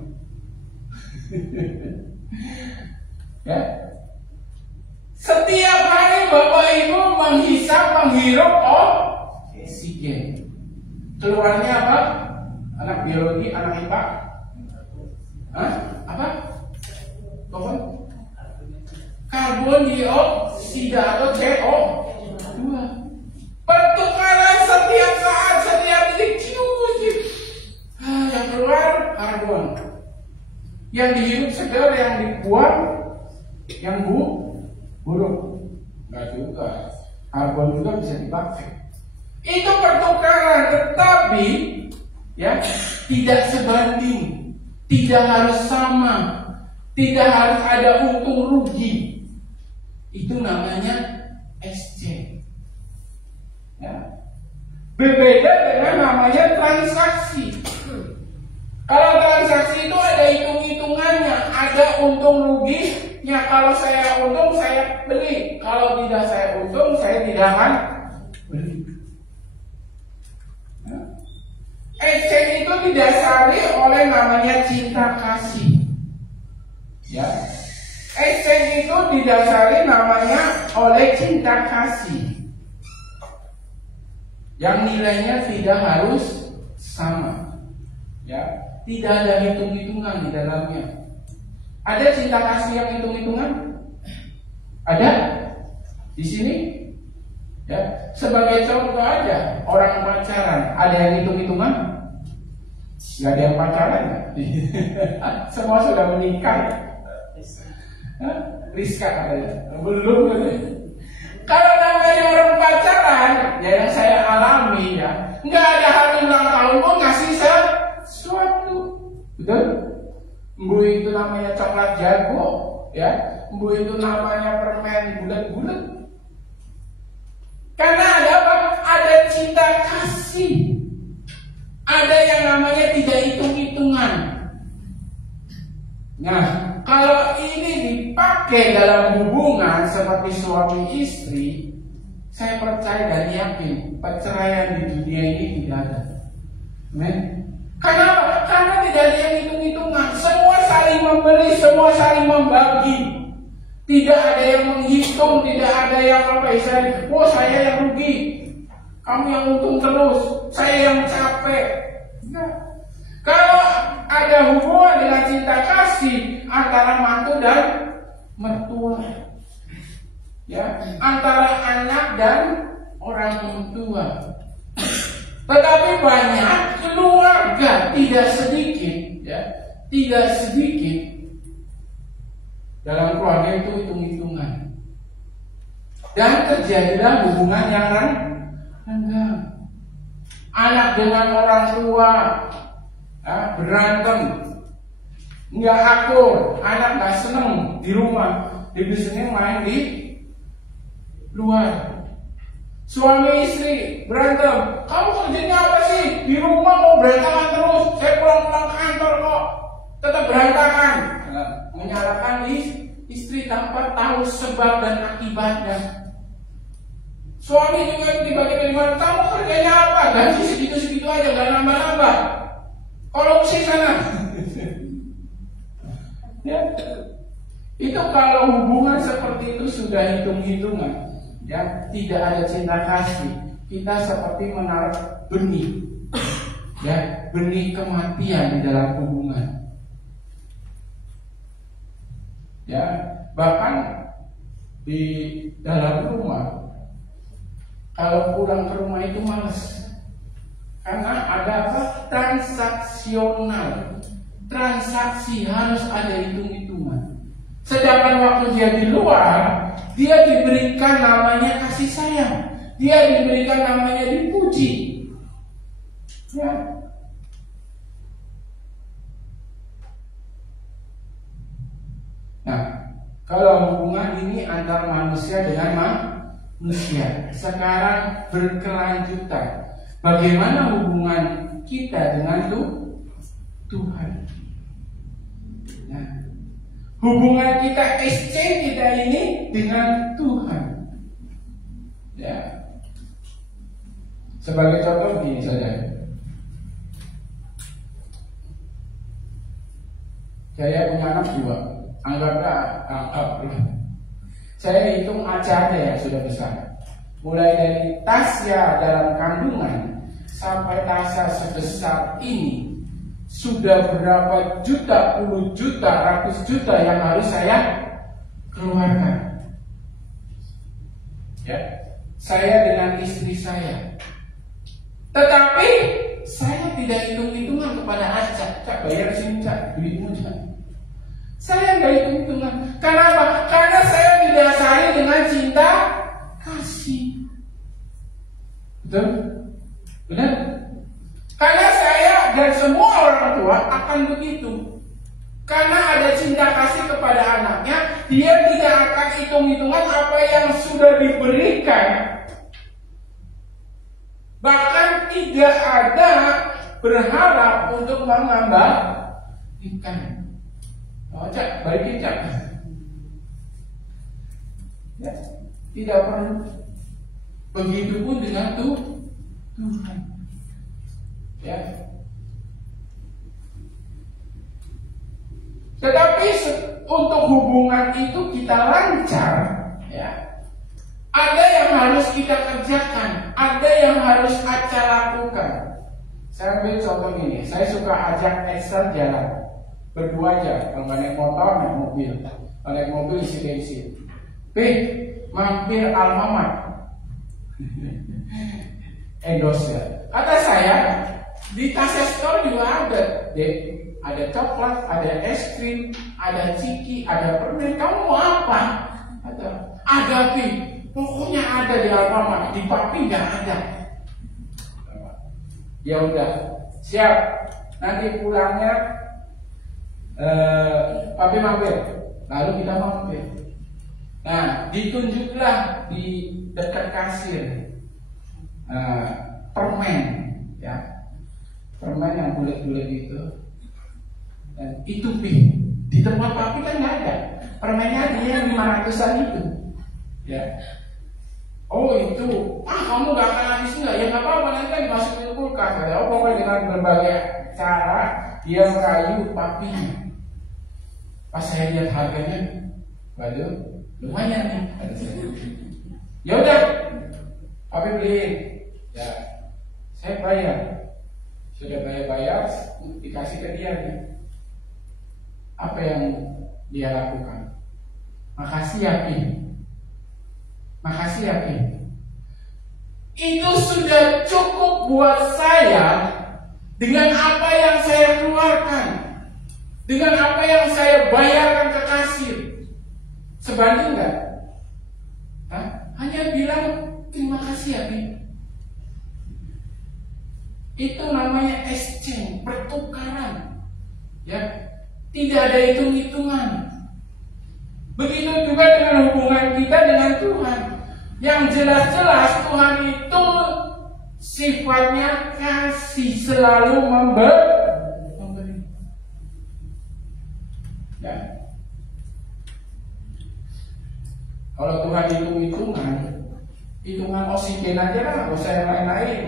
Ya. Setiap hari Bapak Ibu menghirup oksigen. Keluarnya apa? Anak biologi, anak IPA? Apa? Karbon dioksida atau CO2. Pertukaran setiap saat, setiap detik. Yang keluar karbon, yang dihirup segar, yang dibuang, yang buruk. Enggak juga. Karbon juga bisa dipakai. Itu pertukaran, tetapi ya tidak sebanding, tidak harus sama, tidak harus ada untung rugi. Itu namanya exchange. Ya. Berbeda dengan namanya transaksi. Kalau transaksi itu ada hitung-hitungannya, ada untung ruginya. Kalau saya untung saya beli, kalau tidak saya untung saya tidak akan beli. Exchange itu didasari oleh namanya cinta kasih. Ya, exchange itu didasari namanya oleh cinta kasih, yang nilainya tidak harus sama. Ya, tidak ada hitung-hitungan di dalamnya. Ada cinta kasih yang hitung-hitungan? Ada di sini? Ya, sebagai contoh aja, orang pacaran, ada yang hitung-hitungan? Gak ada yang pacaran ya? Semua sudah menikah. Rizka katanya, belum katanya. Kalau namanya orang pacaran, ya yang saya alami ya, nggak ada hari ulang tahun pun ngasih sesuatu, betul? Mbu itu namanya coklat jago, ya. Mbu itu namanya permen bulat-bulat. Karena ada apa? Ada cinta kasih. Ada yang namanya tidak hitung-hitungan. Nah, kalau ini dipakai dalam hubungan seperti suami istri, saya percaya dan yakin perceraian di dunia ini tidak ada. Amen. Karena tidak ada yang hitung-hitungan. Semua saling memberi, semua saling membagi. Tidak ada yang menghitung, tidak ada yang saya yang rugi, kamu yang untung terus, saya yang capek. Nah, kalau ada hubungan dengan cinta kasih antara mantu dan mertua, ya, antara anak dan orang tua. Tetapi banyak keluarga, tidak sedikit, ya, tidak sedikit dalam keluarga itu hitung-hitungan, dan terjadilah hubungan yang renggang. Anak dengan orang tua ya, berantem, nggak akur, anak nggak seneng di rumah, biasanya main di luar. Suami istri berantem, kamu kerjanya apa sih? Di rumah mau berantakan terus, saya pulang-pulang kantor kok tetap berantakan. Menyalahkan istri tanpa tahu sebab dan akibatnya. Suami juga dibagi dari mana? Kamu kerjanya apa? Gaji segitu-segitu aja, gak nambah-nambah. Korupsi sana. Ya. Itu kalau hubungan seperti itu sudah hitung-hitungan, ya, tidak ada cinta kasih. Kita seperti menaruh benih, ya, benih kematian di dalam hubungan. Ya, bahkan di dalam rumah, kalau pulang ke rumah itu malas, karena ada apa? Transaksional. Transaksi harus ada hitung-hitungan. Sedangkan waktu dia di luar, dia diberikan namanya kasih sayang, dia diberikan namanya dipuji. Ya. Nah, kalau hubungan ini antar manusia dengan manusia sekarang berkelanjutan, bagaimana hubungan kita dengan Tuhan? Nah, hubungan kita exchange kita ini dengan Tuhan. Ya, sebagai contoh begini saja. Saya punya anak 2. Anggaplah saya hitung aja yang sudah besar. Mulai dari Tasya dalam kandungan sampai Tasya sebesar ini, sudah berapa juta, puluh juta, ratus juta yang harus saya keluarkan. Ya, saya dengan istri saya. Tetapi saya tidak hitung-hitungan kepada Aca, Cak bayar sini Cak, duitmu Cak. Saya nggak hitung-hitungan. Kenapa? Karena saya didasari dengan cinta kasih. Betul? Benar? Karena saya dan semua orang tua akan begitu. Karena ada cinta kasih kepada anaknya, dia tidak akan hitung-hitungan apa yang sudah diberikan. Bahkan tidak ada berharap untuk mengabadikan. Oh, Cak, balikin Cak. Ya, tidak perlu. Begitupun dengan Tuhan. Ya. Tetapi untuk hubungan itu kita lancar, ya. Ada yang harus kita kerjakan, ada yang harus Aca lakukan. Saya ambil contoh gini, saya suka ajak Excel jalan berdua aja, kalau nggak naik motor, naik mobil. Kalau naik mobil isi bensin. Mampir Alfamart. Endorse ya. Kata saya, di Tasya Store juga ada, Dek. Ada coklat, ada es krim, ada ciki, ada permen. Kamu mau apa? Ada Pi. Pokoknya ada di Alfamart. Di Papi nggak ada. Ya udah, siap. Nanti pulangnya Papi mampir. Lalu kita mampir. Nah, ditunjuklah di dekat kasir permen, ya, permen yang bulat-bulat itu. Dan itu Pi, di tempat Papi kan nggak ada. Permennya dia 500-an itu, ya. Oh itu, kamu nggak akan habis nggak? Ya nggak apa-apa, nanti kan dimasukin ke kulkas. Ada pokoknya dengan berbagai cara dia merayu Papinya. Pas saya lihat harganya, waduh, lumayan nih. Ya udah, Papi beliin. Ya, saya bayar. Sudah bayar, dikasih ke dia nih. Apa yang dia lakukan? Makasih ya Pi. Makasih ya Pi. Itu sudah cukup buat saya dengan apa yang saya keluarkan, dengan apa yang saya bayarkan ke kasir. Sebanding nggak? Hanya bilang terima kasih ya Pi. Itu namanya exchange, pertukaran. Ya, tidak ada hitung-hitungan. Begitu juga dengan hubungan kita dengan Tuhan. Yang jelas-jelas Tuhan itu sifatnya kasih, selalu memberi. Ya. Kalau Tuhan hitungan oksigen aja lah, nggak usah yang lain-lain.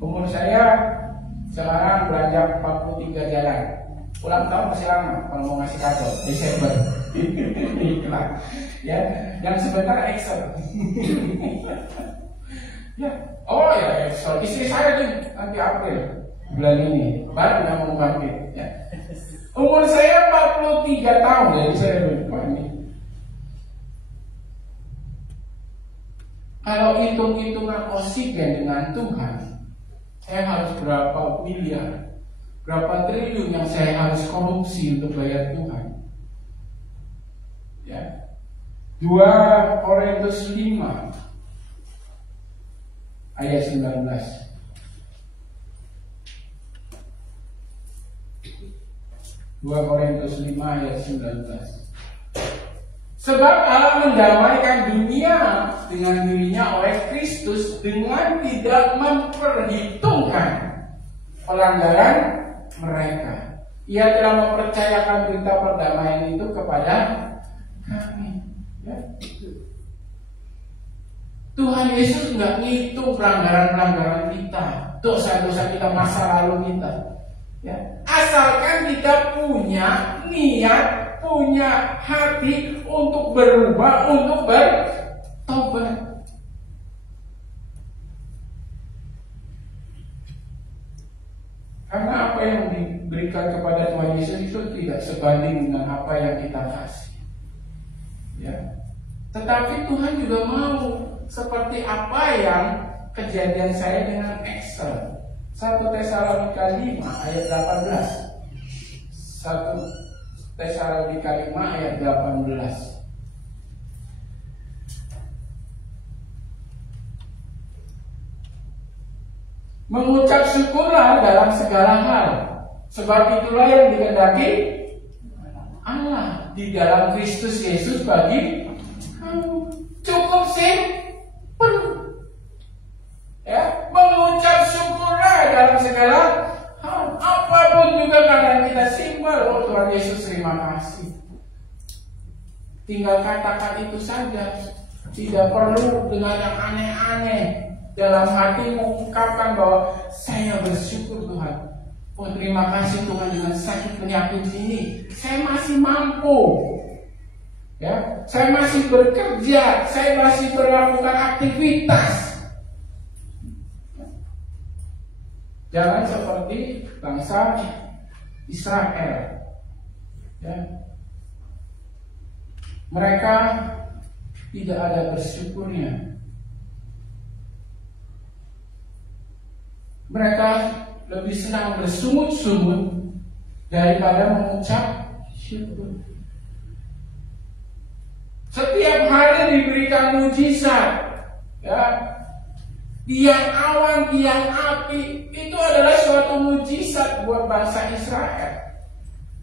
Umur saya sekarang beranjak 43 jalan. Ulang tahun masih lama kalau mau ngasih kado Desember. Iklan. Ya, yang sebentar Excel. Ya. Oh ya Excel. Istri saya nih nanti April bulan ini baru yang mau bangkit. Ya. Umur saya 43 tahun, jadi saya lupa ini. Kalau hitung-hitungan oksigen dengan Tuhan, saya harus berapa miliar, berapa triliun yang saya harus korupsi untuk bayar Tuhan. Ya. 2 Korintus 5 ayat 19. 2 Korintus 5 ayat 19. Sebab Allah mendamaikan dunia dengan dirinya oleh Kristus dengan tidak memperhitungkan pelanggaran mereka. Ia telah mempercayakan berita perdamaian itu kepada kami. Ya. Tuhan Yesus nggak ngitung pelanggaran-pelanggaran kita, dosa-dosa kita, masa lalu kita. Ya. Asalkan kita punya niat, punya hati untuk berubah, untuk bertobat. Karena apa yang diberikan kepada Tuhan Yesus itu tidak sebanding dengan apa yang kita kasih. Ya. Tetapi Tuhan juga mau seperti apa yang kejadian saya dengan Excel. 1 Tesalonika 5 ayat 18. 1 Tesalonika 5 ayat 18. Mengucap syukurlah dalam segala hal, sebab itulah yang dikehendaki Allah di dalam Kristus Yesus bagi kamu. Cukup simpel. Ya, mengucap syukurlah dalam segala tinggal katakan itu saja. Tidak perlu dengan yang aneh-aneh. Dalam hati mengungkapkan bahwa saya bersyukur Tuhan. Oh terima kasih Tuhan, dengan sakit penyakit ini saya masih mampu. Ya, saya masih bekerja, saya masih melakukan aktivitas. Jangan seperti bangsa Israel. Ya. Mereka tidak ada bersyukurnya. Mereka lebih senang bersungut-sungut daripada mengucap syukur. Setiap hari diberikan mujizat, ya, tiang awan, tiang api, itu adalah suatu mujizat buat bangsa Israel.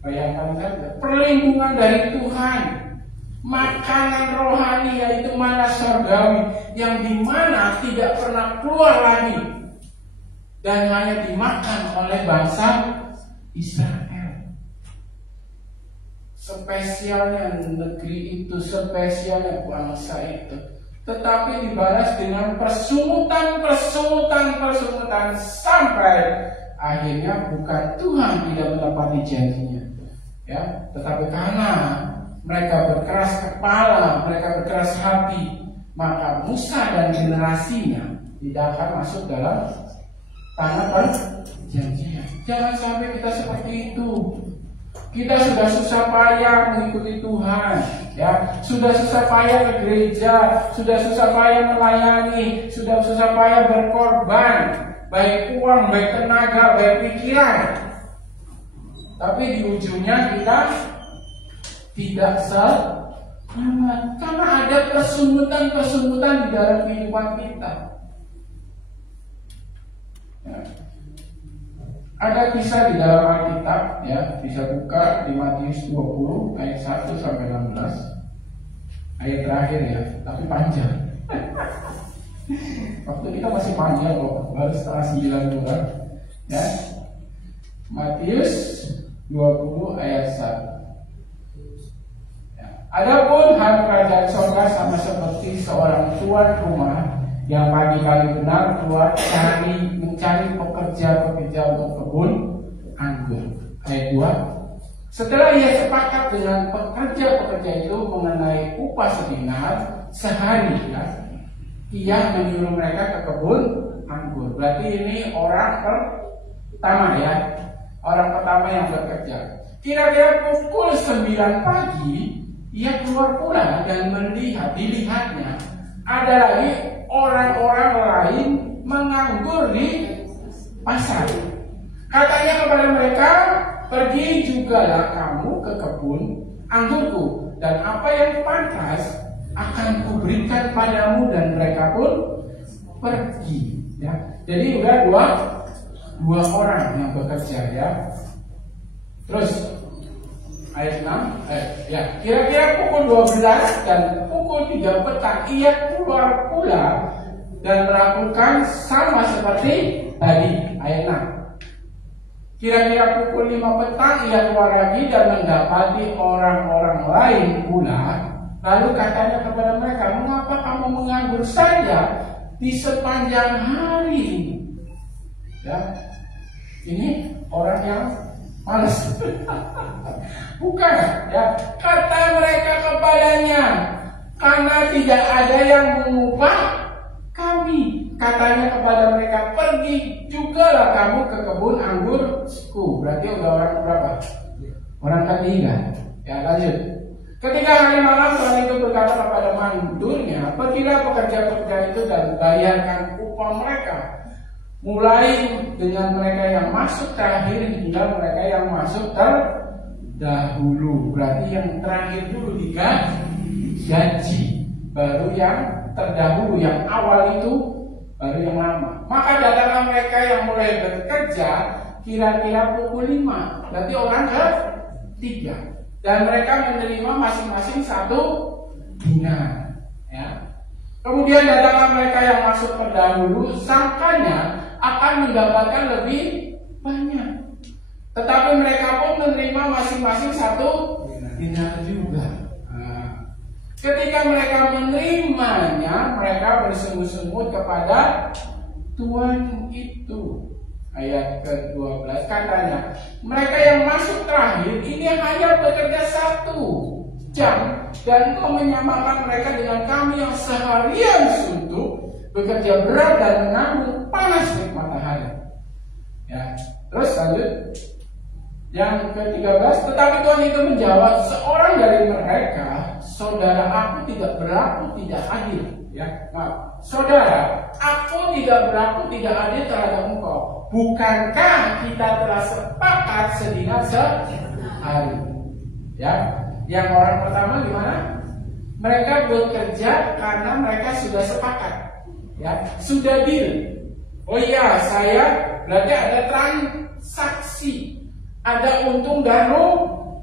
Bayangkan saja, perlindungan dari Tuhan, makanan rohani yaitu mana surgawi, yang dimana tidak pernah keluar lagi dan hanya dimakan oleh bangsa Israel. Spesialnya negeri itu, spesialnya bangsa itu, tetapi dibalas dengan persungutan sampai akhirnya bukan Tuhan tidak menepati janjinya, ya, tetapi karena mereka berkeras kepala, mereka berkeras hati, maka Musa dan generasinya tidak akan masuk dalam tanah perjanjian. Jangan sampai kita seperti itu. Kita sudah susah payah mengikuti Tuhan, ya, sudah susah payah ke gereja, sudah susah payah melayani, sudah susah payah berkorban, baik uang, baik tenaga, baik pikiran. Tapi di ujungnya kita tidak selamat karena ada kesungutan di dalam kehidupan kita. Ya. Ada kisah di dalam Alkitab, ya, bisa buka di Matius 20 ayat 1 sampai 16. Ayat terakhir ya, tapi panjang. Waktu kita masih panjang kok, baru setengah 9 bulan. Ya. Matius 20 ayat 1. Ya. Adapun hal kerajaan surga sama seperti seorang tuan rumah yang pagi-pagi benar keluar mencari pekerja untuk kebun anggur. Ayat 2. Setelah ia sepakat dengan pekerja itu mengenai upah sedinar sehari, ya, ia menyuruh mereka ke kebun anggur. Berarti ini orang pertama, ya, orang pertama yang bekerja. Kira-kira pukul 9 pagi ia keluar pula dan dilihatnya ada lagi orang-orang lain menganggur di pasar. Katanya kepada mereka, pergi jugalah kamu ke kebun anggurku, dan apa yang pantas akan kuberikan padamu. Dan mereka pun pergi. Ya. Jadi udah dua orang yang bekerja, ya. Terus ayat 6, ya, kira-kira pukul 12 dan pukul 3 petang ia keluar pula dan melakukan sama seperti tadi. Ayat 6. Kira-kira pukul 5 petang ia keluar lagi dan mendapati orang-orang lain pula. Lalu katanya kepada mereka, mengapa kamu menganggur saja di sepanjang hari ini? Ya, ini orang yang malas. Bukan, ya, kata mereka kepadanya, karena tidak ada yang mengupah kami. Katanya kepada mereka, pergi jugalah kamu ke kebun anggurku. Berarti udah orang berapa? Orang ketiga. Ya, lanjut. Ketika hari malam Tuhan itu berkata kepada mandurnya, pergilah pekerja-pekerja itu dan bayarkan upah mereka, mulai dengan mereka yang masuk terakhir hingga mereka yang masuk terdahulu. Berarti yang terakhir dulu digaji, baru yang terdahulu, yang awal itu baru yang lama. Maka datanglah mereka yang mulai bekerja kira-kira pukul 5. Berarti orang ketiga. Dan mereka menerima masing-masing 1 dinar. Ya. Kemudian datanglah mereka yang masuk terdahulu, sangkanya akan mendapatkan lebih banyak. Tetapi mereka pun menerima masing-masing 1 dinar juga. Nah, Ketika mereka menerimanya, mereka bersungut-sungut kepada Tuhan itu. Ayat ke-12 katanya, mereka yang masuk terakhir ini hanya bekerja 1 jam, dan kau menyamakan mereka dengan kami yang seharian suntuk, bekerja berat dan menanggung panas terik matahari. Ya, terus lanjut. Yang ke-13, tetapi Tuhan itu menjawab, seorang dari mereka, saudara, aku tidak berlaku tidak adil. Ya, maaf, saudara, aku tidak berlaku tidak adil terhadap engkau. Bukankah kita telah sepakat sedina sehari? Ya, yang orang pertama gimana? Mereka bekerja karena mereka sudah sepakat. Ya, sudah deal. Oh iya, saya berarti ada transaksi. Ada untung dan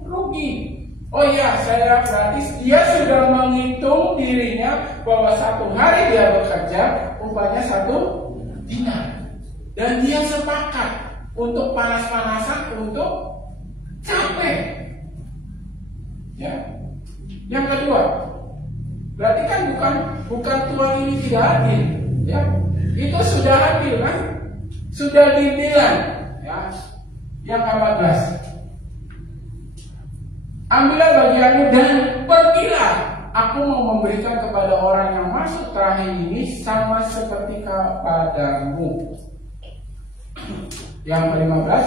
rugi. Oh iya, saya berarti dia sudah menghitung dirinya bahwa 1 hari dia bekerja umpamanya 1 dinar, dan dia sepakat untuk panas-panasan, untuk capek. Ya. Yang kedua, berarti kan bukan Tuhan ini tidak adil. Ya, itu sudah adil kan? Sudah dibilang. Ya. Yang ke-14, ambillah bagianmu dan pergilah. Aku mau memberikan kepada orang yang masuk terakhir ini sama seperti kepadamu. Yang ke-15,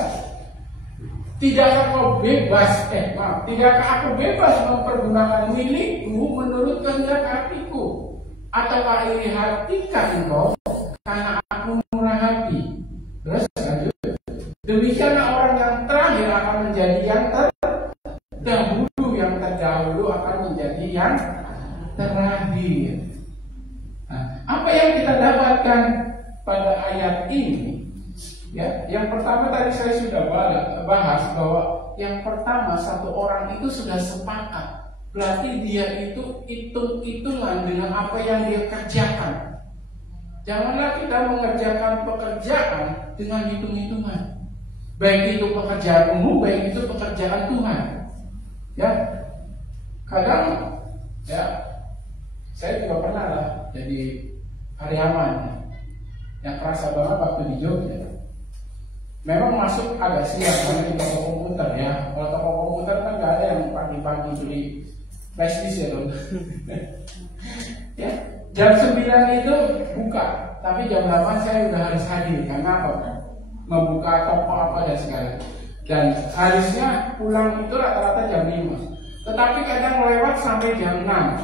tidakkah aku bebas mempergunakan milikku menurut kehendak hatiku? Ataukah iri hatikah engkau karena aku murah hati? Terus lanjut. Demikianlah orang yang terakhir akan menjadi yang terdahulu, yang terdahulu akan menjadi yang terakhir. Nah, apa yang kita dapatkan pada ayat ini? Ya, yang pertama tadi saya sudah bahas bahwa yang pertama 1 orang itu sudah sepakat. Berarti dia itu hitung-hitungan dengan apa yang dia kerjakan. Janganlah kita mengerjakan pekerjaan dengan hitung-hitungan. Baik itu pekerjaan umum, baik itu pekerjaan Tuhan. Ya, kadang ya saya juga pernah lah jadi karyawan yang kerasa banget waktu di Jogja. Memang masuk agak siang karena di toko komputer ya. Kalau toko komputer kan nggak ada yang pagi-pagi beli flash disk ya, ya, jam 9 itu buka, tapi jam 8 saya udah harus hadir karena apa? Membuka toko apa dan segala. Dan harusnya pulang itu rata-rata jam 5. Tetapi kadang lewat sampai jam 6.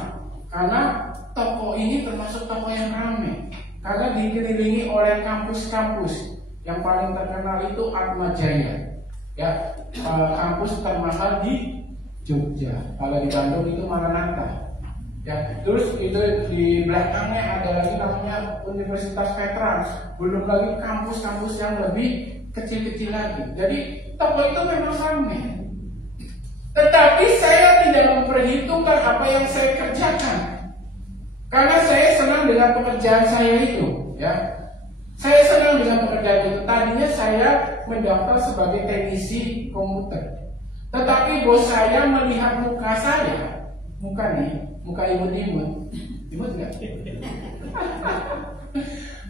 Karena toko ini termasuk toko yang ramai. Karena dikelilingi oleh kampus-kampus. Yang paling terkenal itu Atmajaya. Ya, kampus termahal di Jogja. Kalau di Bandung itu Maranatha. Ya, terus itu di belakangnya ada lagi namanya Universitas Veteran. Belum lagi kampus-kampus yang lebih kecil-kecil lagi. Jadi toko itu memang ramai. Tetapi saya tidak memperhitungkan apa yang saya kerjakan. Karena saya senang dengan pekerjaan saya itu. Ya, saya senang dengan pekerjaan itu. Tadinya saya mendaftar sebagai teknisi komputer. Tetapi bos saya melihat muka saya, muka imut-imut, imut nggak?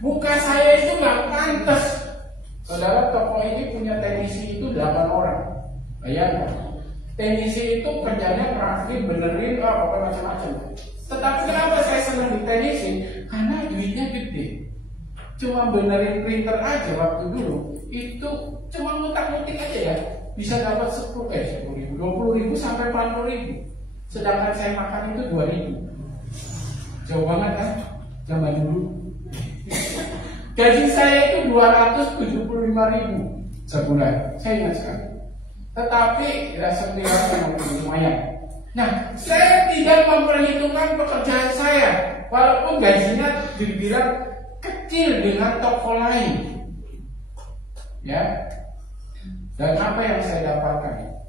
Muka saya itu nggak pantas. Saudara, toko ini punya teknisi itu 8 orang. Bayangkan, teknisi itu kerjanya praktik, benerin, pokoknya macam-macam. Tetapi kenapa saya senang di teknisi? Karena duitnya gede. Cuma benerin printer aja waktu dulu, itu cuma ngutak-ngutik aja ya, bisa dapat 10.000, 20.000 sampai 40.000. Sedangkan saya makan itu 2.000. Jauh banget kan? Zaman dulu. Gaji saya itu 275.000 sebulan. Saya ingat sekali. Tetapi ya setidaknya lumayan. Nah, saya tidak memperhitungkan pekerjaan saya, walaupun gajinya dibilang kecil dengan toko lain. Ya. Dan apa yang saya dapatkan?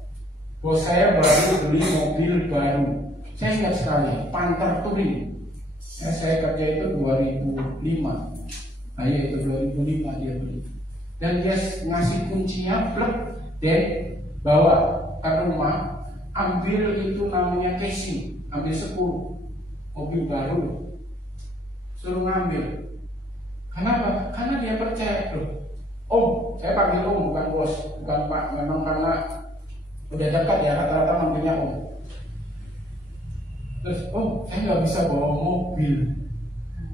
Bos saya baru beli mobil baru. Saya ingat sekali, Panther Touring. Ya, saya kerja itu 2005. Nah, ya itu 2005 dia beli. Dan dia ngasih kuncinya, plug, dan bawa ke rumah, ambil itu namanya casing, ambil 10. mobil baru, suruh ngambil. Kenapa? Karena dia percaya. Loh, Om, saya panggil Om, bukan bos, bukan Pak. Memang karena udah dekat ya, rata-rata manggilnya Om. Terus, Om, saya nggak bisa bawa mobil.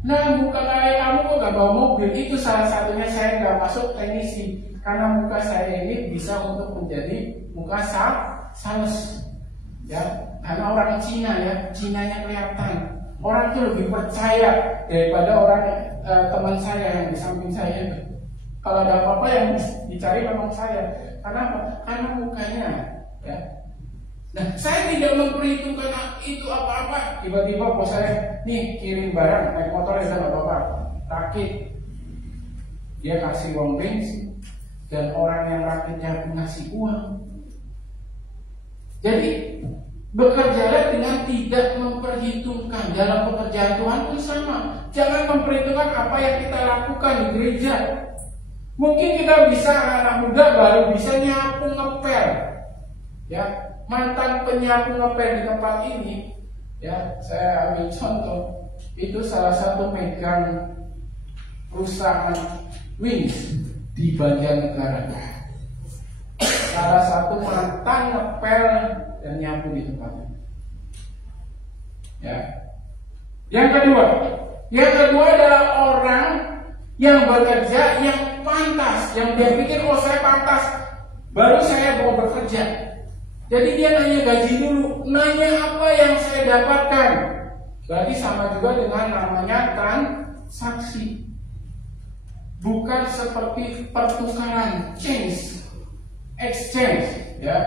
Nah, muka kayak kamu kok nggak bawa mobil? Itu salah satunya saya nggak masuk teknisi. Karena muka saya ini bisa untuk menjadi muka sales. Ya, karena orang Cina ya, Cinanya kelihatan. Orang itu lebih percaya daripada orang teman saya yang di samping saya. Kalau ada apa-apa yang dicari memang saya. Kenapa? Karena mukanya. Ya. Nah, saya tidak memperhitungkan itu apa-apa. Tiba-tiba bos saya, nih kirim barang naik motor ya nggak apa-apa. Rakit. Dia kasih uang bensin dan orang yang rakitnya ngasih uang. Jadi bekerjalah dengan tidak memperhitungkan. Dalam pekerjaan Tuhan itu sama. Jangan memperhitungkan apa yang kita lakukan di gereja. Mungkin kita bisa, anak-anak muda baru bisa nyapu ngepel. Ya, mantan penyapu ngepel di tempat ini, ya, saya ambil contoh. Itu salah satu megang perusahaan Wings di Banjarnegara. Salah satu mantan ngepel dan nyapu di tempatnya. Ya. Yang kedua adalah orang yang bekerja yang pantas, yang dia pikir saya pantas, baru saya mau bekerja. Jadi dia nanya gaji dulu, nanya apa yang saya dapatkan. Berarti sama juga dengan namanya transaksi. Bukan seperti pertukaran, exchange, ya.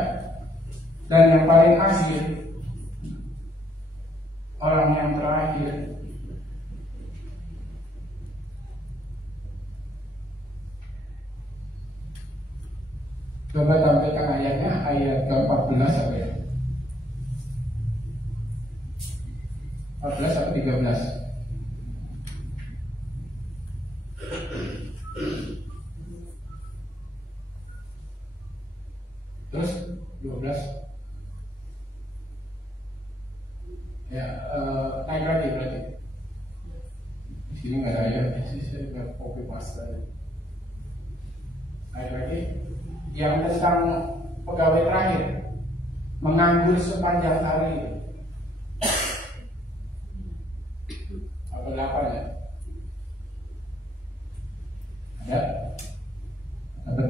Dan yang paling akhir, orang yang terakhir, coba tampilkan ayatnya, ayat ke-14 apa ya? 14 atau 13? Terus 12. Ya, naik lagi berarti. Di sini nggak ada ayat, saya nggak copy paste. Naik lagi. Yang tentang pegawai terakhir, menganggur sepanjang hari. Apa 8 ya? Ada? Ada?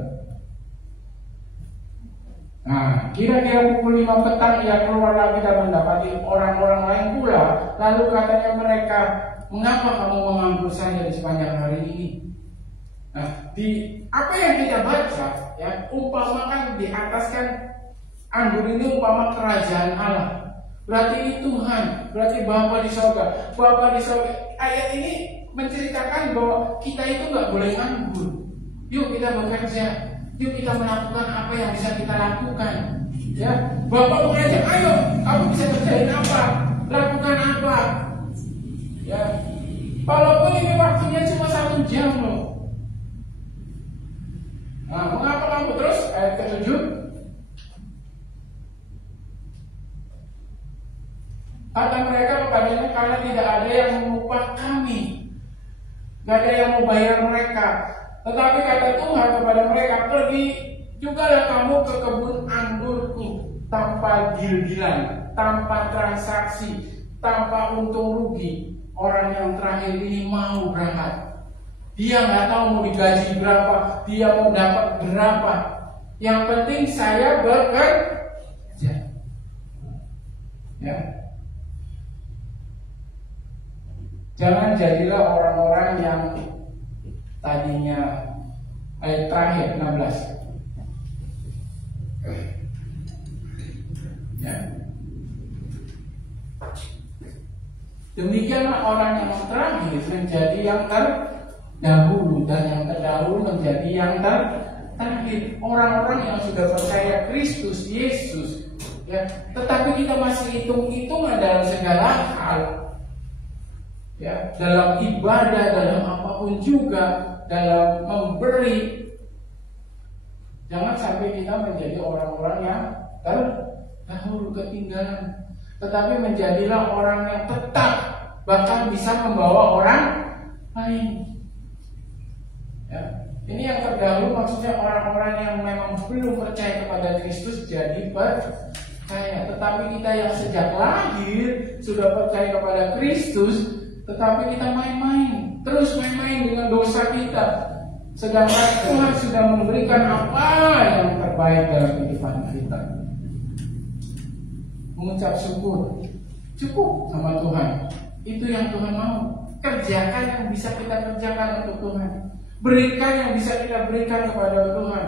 Nah, kira-kira pukul 5 petang ia keluar lagi dan mendapati orang-orang lain pula. Lalu katanya mereka, mengapa kamu menganggur saja di sepanjang hari ini? Nah, di apa yang kita baca, ya, umpamakan di atas kan anggur ini umpama kerajaan Allah. Berarti ini Tuhan, berarti Bapa di sorga. Bapa di sorga. Ayat ini menceritakan bahwa kita itu nggak boleh nganggur. Yuk kita bekerja. Yuk kita melakukan apa yang bisa kita lakukan. Ya, Bapak mengajak, ayo, kamu bisa kerjain apa? Lakukan apa? Ya, walaupun ini waktunya cuma 1 jam loh. Nah, mengapa kamu terus? Ayat ke-7. Kata mereka kepadanya, karena tidak ada yang mengupah kami, tidak ada yang mau bayar mereka. Tetapi kata Tuhan kepada mereka, pergi jugalah kamu ke kebun anggurku tanpa deal-dealan, tanpa transaksi, tanpa untung rugi. Orang yang terakhir ini mau berangkat. Dia nggak tahu mau digaji berapa, dia mau dapat berapa. Yang penting saya bekerja. Ya. Jangan jadilah orang-orang yang tadinya ayat terakhir 16. Ya. Demikianlah orang yang terakhir menjadi yang terdahulu dan yang terdahulu menjadi yang terakhir. Orang-orang yang sudah percaya Kristus Yesus, ya, tetapi kita masih hitung-hitungan dalam segala hal. Ya, dalam ibadah, dalam apapun juga, dalam memberi. Jangan sampai kita menjadi orang-orang yang terdahulu ketinggalan, tetapi menjadilah orang yang tetap bahkan bisa membawa orang lain. Ya, ini yang terdahulu maksudnya orang-orang yang memang belum percaya kepada Kristus jadi percaya. Tetapi kita yang sejak lahir sudah percaya kepada Kristus, tetapi kita main-main, terus main-main dengan dosa kita. Sedangkan Tuhan sudah memberikan apa yang terbaik dalam kehidupan kita. Mengucap syukur, cukup sama Tuhan. Itu yang Tuhan mau. Kerjakan yang bisa kita kerjakan untuk Tuhan. Berikan yang bisa kita berikan kepada Tuhan.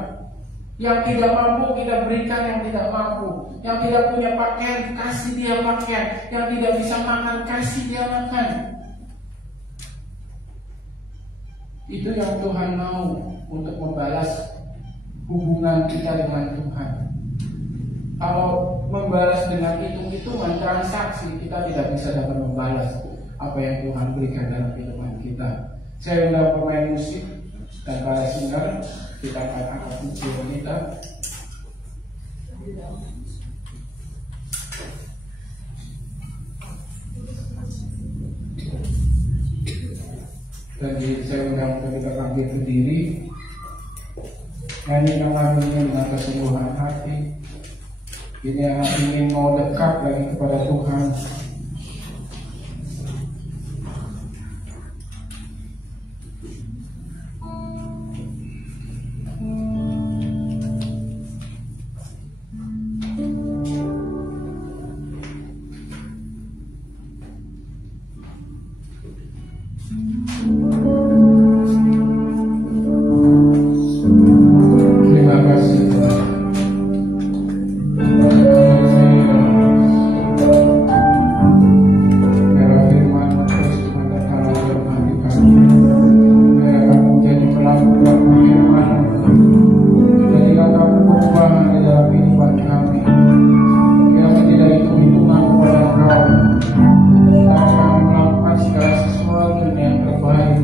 Yang tidak mampu kita berikan yang tidak mampu. Yang tidak punya pakaian, kasih dia pakaian. Yang tidak bisa makan, kasih dia makan. Itu yang Tuhan mau untuk membalas hubungan kita dengan Tuhan. Kalau membalas dengan hitung-hitungan transaksi, kita tidak bisa dapat membalas apa yang Tuhan berikan dalam kehidupan kita. Saya undang pemain musik dan para singer, kita akan angkat pujian kita. Dan saya undang untuk kita bangkit berdiri, nyanyikan lagu ini dengan kesungguhan hati. Ini yang ingin mau dekat lagi kepada Tuhan. Terima kasih Tuhan. Biarlah firman terus Tuhan datang dalam hati kami. Biarlah kami menjadi pelaku-pelaku firman. Jadilah kami perubahan di dalam kehidupan kami. Biarlah tidak hitung-hitungan kepada Engkau. Tapi kami melakukan segala sesuatu yang terbaik.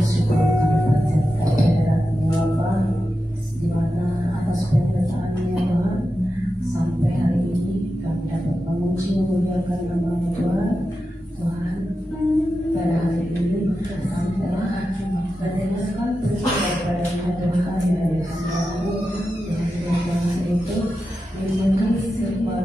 bersyukur kami panjatkan kehadiran-Mu ya Bapa, di mana atas penyertaan-Mu ya Tuhan sampai hari ini kami dapat memuji memuliakan nama-Mu Tuhan. Tuhan, pada hari ini kami telah mendengarkan berita daripada-Mu Tuhan ya Yesus yang itu menjadi sebuah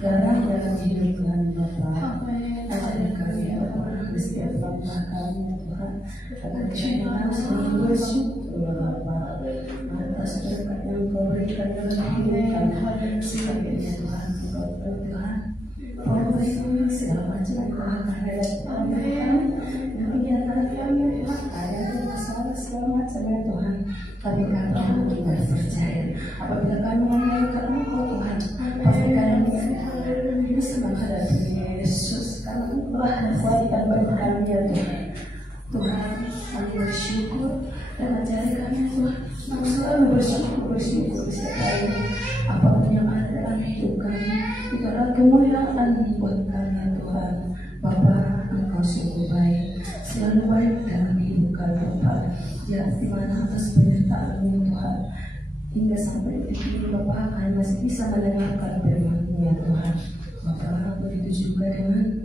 garam dalam hidup kami Bapa. Ajar kami ya Bapa di setiap langkah kami ya Tuhan, agar kami harus bersyukur ya Bapa atas berkat yang Kau berikan dalam hidup kami. Sebagai Tuhan, Tuhan, bahwa itu segala macam yang Kau akan hadapi Tuhan, kegiatan kami Tuhan, ada masalah segala macam ya Tuhan, tapi kami kita percaya apabila kami mengandalkan Engkau Tuhan, pasti kami bisa menghadapi Yesus karena Engkau yang kuat berkami ya Tuhan. Tuhan, kami bersyukur dan ajari kami Tuhan untuk selalu bersyukur setiap hari apapun yang ada dalam hidup kami, itu adalah kemuliaan buat kami ya Tuhan. Bapa, Engkau sungguh baik, selalu baik dalam hidup kami Bapa. Ya, di mana atas penyertaan-Mu Tuhan, hingga sampai detik ini Bapa kami masih bisa mendengarkan firman-Mu ya Tuhan. Bapa, begitu juga dengan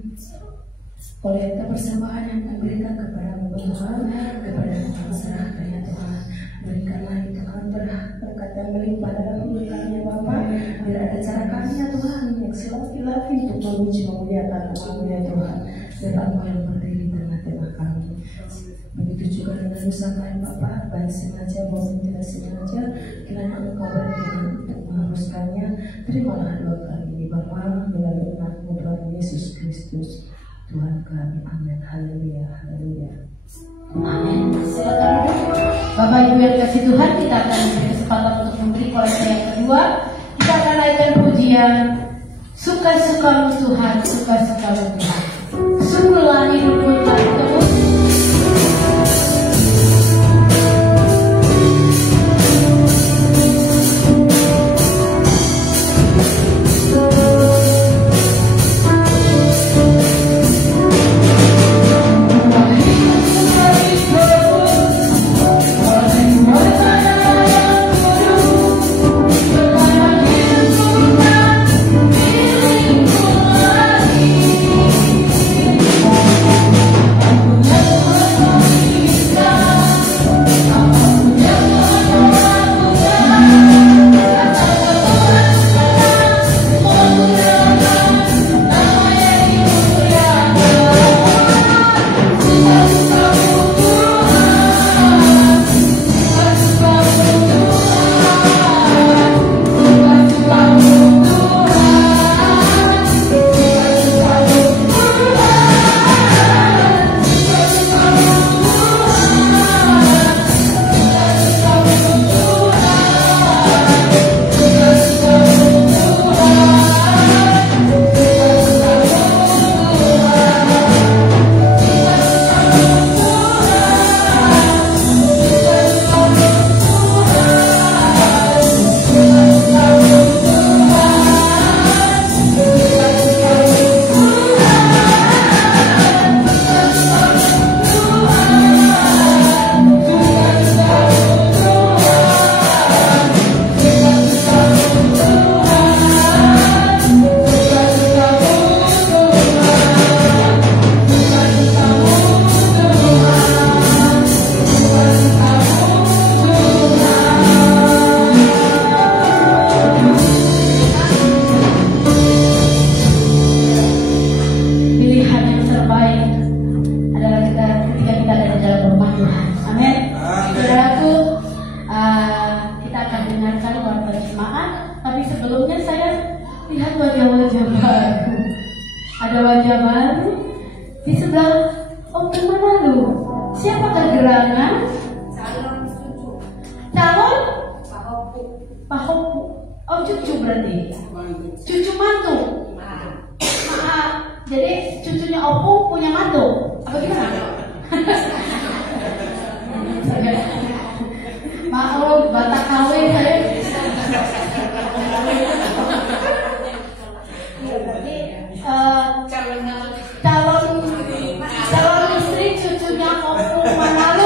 oleh kebersamaan yang Kau berikan kepada-Mu Tuhan, kepada Kau serahkan ya Tuhan. Berikanlah itu Tuhan berkat yang melimpah dalam hidup kami ya Bapa. Biar ada cara kami ya Tuhan yang selagi-lagi untuk memuji memuliakan nama-Mu ya Tuhan. Biar Engkau yang berdiri di tengah-tengah kami. Begitu juga dengan dosa kami Bapa, baik sengaja maupun tidak sengaja, kiranya Engkau berkenan untuk menghapuskannya. Terimalah doa kami Bapa melalui nama Tuhan Yesus Kristus Tuhan kami. Amin. Haleluya. Haleluya. Amin. Silakan Bapak Ibu yang kasih Tuhan, kita akan memberi kesempatan untuk memberi koleksi yang kedua. Kita akan naikkan pujian Suka-sukamu Tuhan, suka-sukamu Tuhan. Sungguhlah hidupku tak terus. Calon istri cucunya Opu Manalu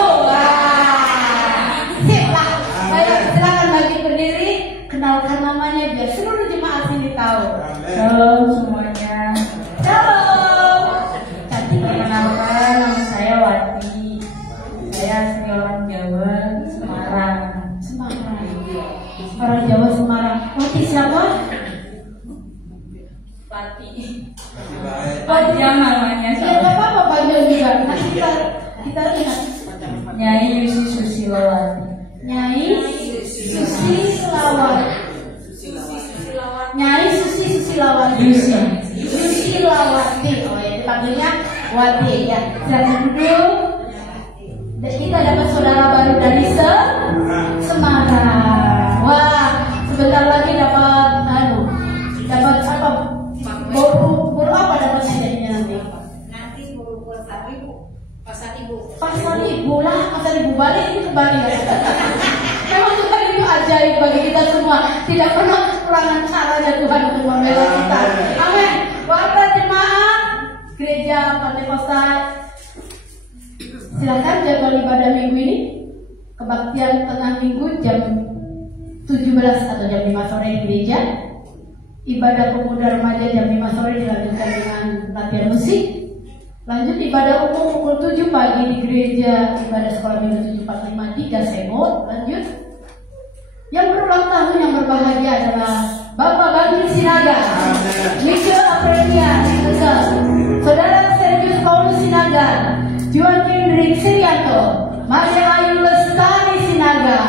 Shalom semuanya. Shalom. Cantik, perkenalkan, nama saya Wati. Saya asli orang Jawa, Semarang. Orang Jawa Semarang. Wati siapa? Wati. Panjang namanya. Ya nggak apa-apa panjang juga. Nanti kita ingat. Nyai Yusi Susilawati. Nyai Susi Selawati. Nyai Susi Susilawati. Susilawati. Oh ya, dipanggilnya Wati ya. Silakan duduk. Dan kita dapat saudara baru dari Semarang. Wah, sebentar lagi dapat apa? Buru apa dapat sedihnya nanti? Nanti baru pasar ibu. Pasar ibu balik ini kembali ya. Memang Tuhan itu ajaib bagi kita semua. Tidak pernah kekurangan caranya Tuhan untuk membela kita. Amin. Bapak jemaat gereja Pantekosta, silakan jadwal ibadah minggu ini. Kebaktian tengah minggu jam 17 atau jam 5 sore di gereja. Ibadah pemuda remaja jam 5 sore dilanjutkan dengan latihan musik. Lanjut ibadah umum pukul 7 pagi di gereja ibadah sekolah minggu 745 di Gasebo. Lanjut. Yang berulang tahun yang berbahagia adalah Bapak Bagir Sinaga, Michael Aprilia Tegal, Saudara Sergius Paulus Sinaga, Juan Kendrick Sirianto, Maria Ayu Lestari Sinaga,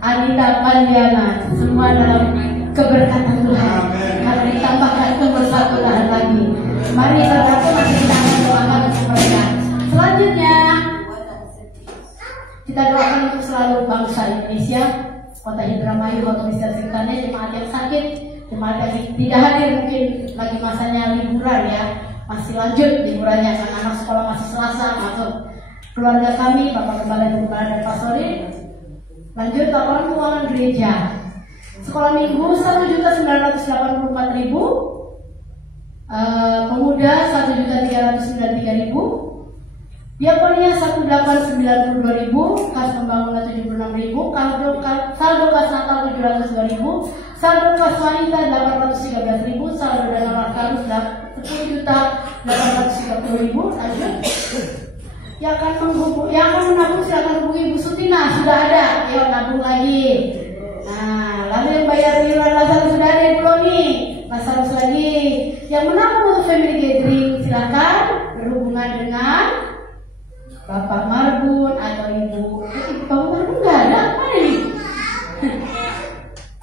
Anita Pandiana, semua dalam keberkatan Tuhan. Karena ditambahkan umur 1 tahun lagi. Mari bersatu masih kita akan doakan untuk mereka. Selanjutnya kita doakan untuk selalu bangsa Indonesia, Kota Indramayu, Kota Misal Sirkane, jemaat yang sakit, jemaat yang tidak hadir mungkin lagi masanya liburan ya, masih lanjut liburannya karena anak sekolah masih Selasa masuk. Keluarga kami, Bapak Kepala dan Kepala dan Pastori. Lanjut laporan keuangan gereja. Sekolah minggu 1.984.000, pemuda 1.393.000, diakonia 1.892.000, kas pembangunan 76.000, saldo kas natal 702.000, saldo kas wanita 813.000, saldo dana markarus 10.830.000. Lanjut. Yang akan menabung silakan hubungi Ibu Sutina, sudah ada, ayo nabung lagi. Nah, lalu yang bayar iuran Lazarus sudah ada Ibu Loni, Lazarus lagi. Yang menabung untuk family gathering silakan berhubungan dengan Bapak Marbun atau Ibu Bapak Marbun nggak ada apa nih?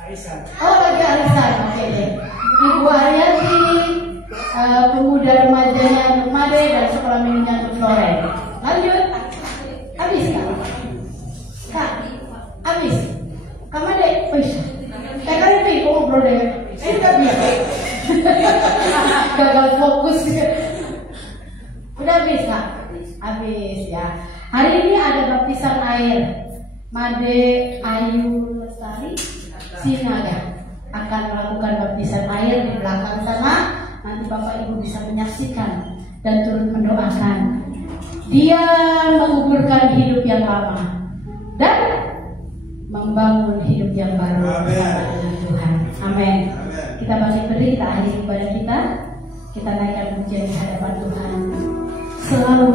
Arisan. Oh lagi arisan, oke deh. Ibu Ariati, pemuda remajanya untuk Made dan sekolah minggunya untuk Flore. Lanjut, habis kak, habis. Kamu deh, wih, kan itu ngobrol deh, nggak bisa, gagal fokus. Udah habis kak, habis ya. Hari ini ada baptisan air, Made Ayu Lestari Sinaga akan melakukan baptisan air di belakang sana. Nanti Bapak Ibu bisa menyaksikan dan turut mendoakan. Dia menguburkan hidup yang lama dan membangun hidup yang baru bersama dengan Tuhan. Amin. Kita bangkit berdiri, kita akhiri ibadah kita. Kita naikkan pujian di hadapan Tuhan. Selalu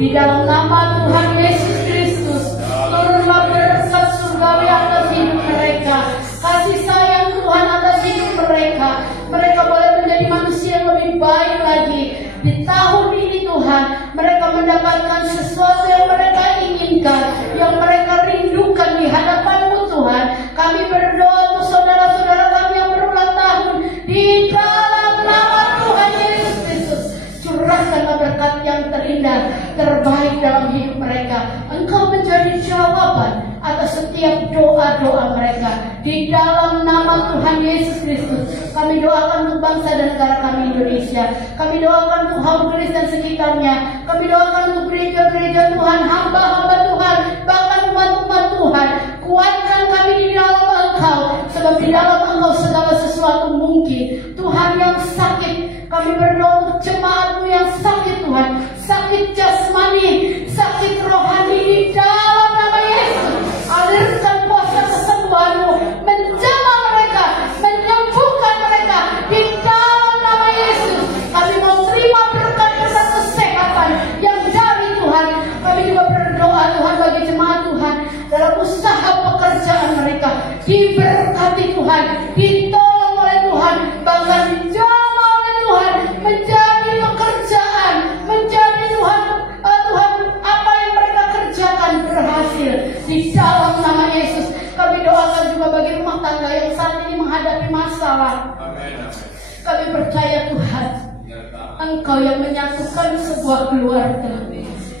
Di dalam nama Tuhan Yesus Kristus, turunlah berkat surgawi atas hidup mereka. Kasih sayang Tuhan atas hidup mereka. Mereka boleh menjadi manusia yang lebih baik lagi. Di tahun ini Tuhan, mereka mendapatkan sesuatu yang mereka inginkan, yang mereka rindukan di hadapan-Mu Tuhan. Kami berdoa untuk saudara-saudara kami yang berulang tahun. Di dalam nama Tuhan Yesus Kristus, curahkanlah berkat yang terindah, terbaik dalam hidup mereka. Engkau menjadi jawaban atas setiap doa-doa mereka. Di dalam nama Tuhan Yesus Kristus, kami doakan untuk bangsa dan negara kami Indonesia. Kami doakan untuk Haugeris dan sekitarnya. Kami doakan untuk gereja-gereja Tuhan, hamba-hamba Tuhan, bahkan umat-umat Tuhan. Kuatkan kami di dalam Engkau, sebab di dalam Engkau segala sesuatu mungkin. Tuhan yang sakit, kami berdoa untuk jemaat-Mu yang sakit Tuhan, sakit jasmani, sakit rohani, di dalam nama Yesus. Alirkan kuasa kesembuhan-Mu, menjamah mereka, menyembuhkan mereka, di dalam nama Yesus. Kami mau terima berkat-berkat kesehatan yang dari Tuhan. Kami juga berdoa Tuhan bagi jemaat Tuhan dalam usaha pekerjaan mereka, diberkati Tuhan, ditolong oleh Tuhan, bahkan dijamah oleh Tuhan, menjadi pekerjaan, menjadi Tuhan, Tuhan apa yang mereka kerjakan berhasil. Di dalam nama Yesus, kami doakan juga bagi rumah tangga yang saat ini menghadapi masalah. Kami percaya Tuhan, Engkau yang menyatukan sebuah keluarga,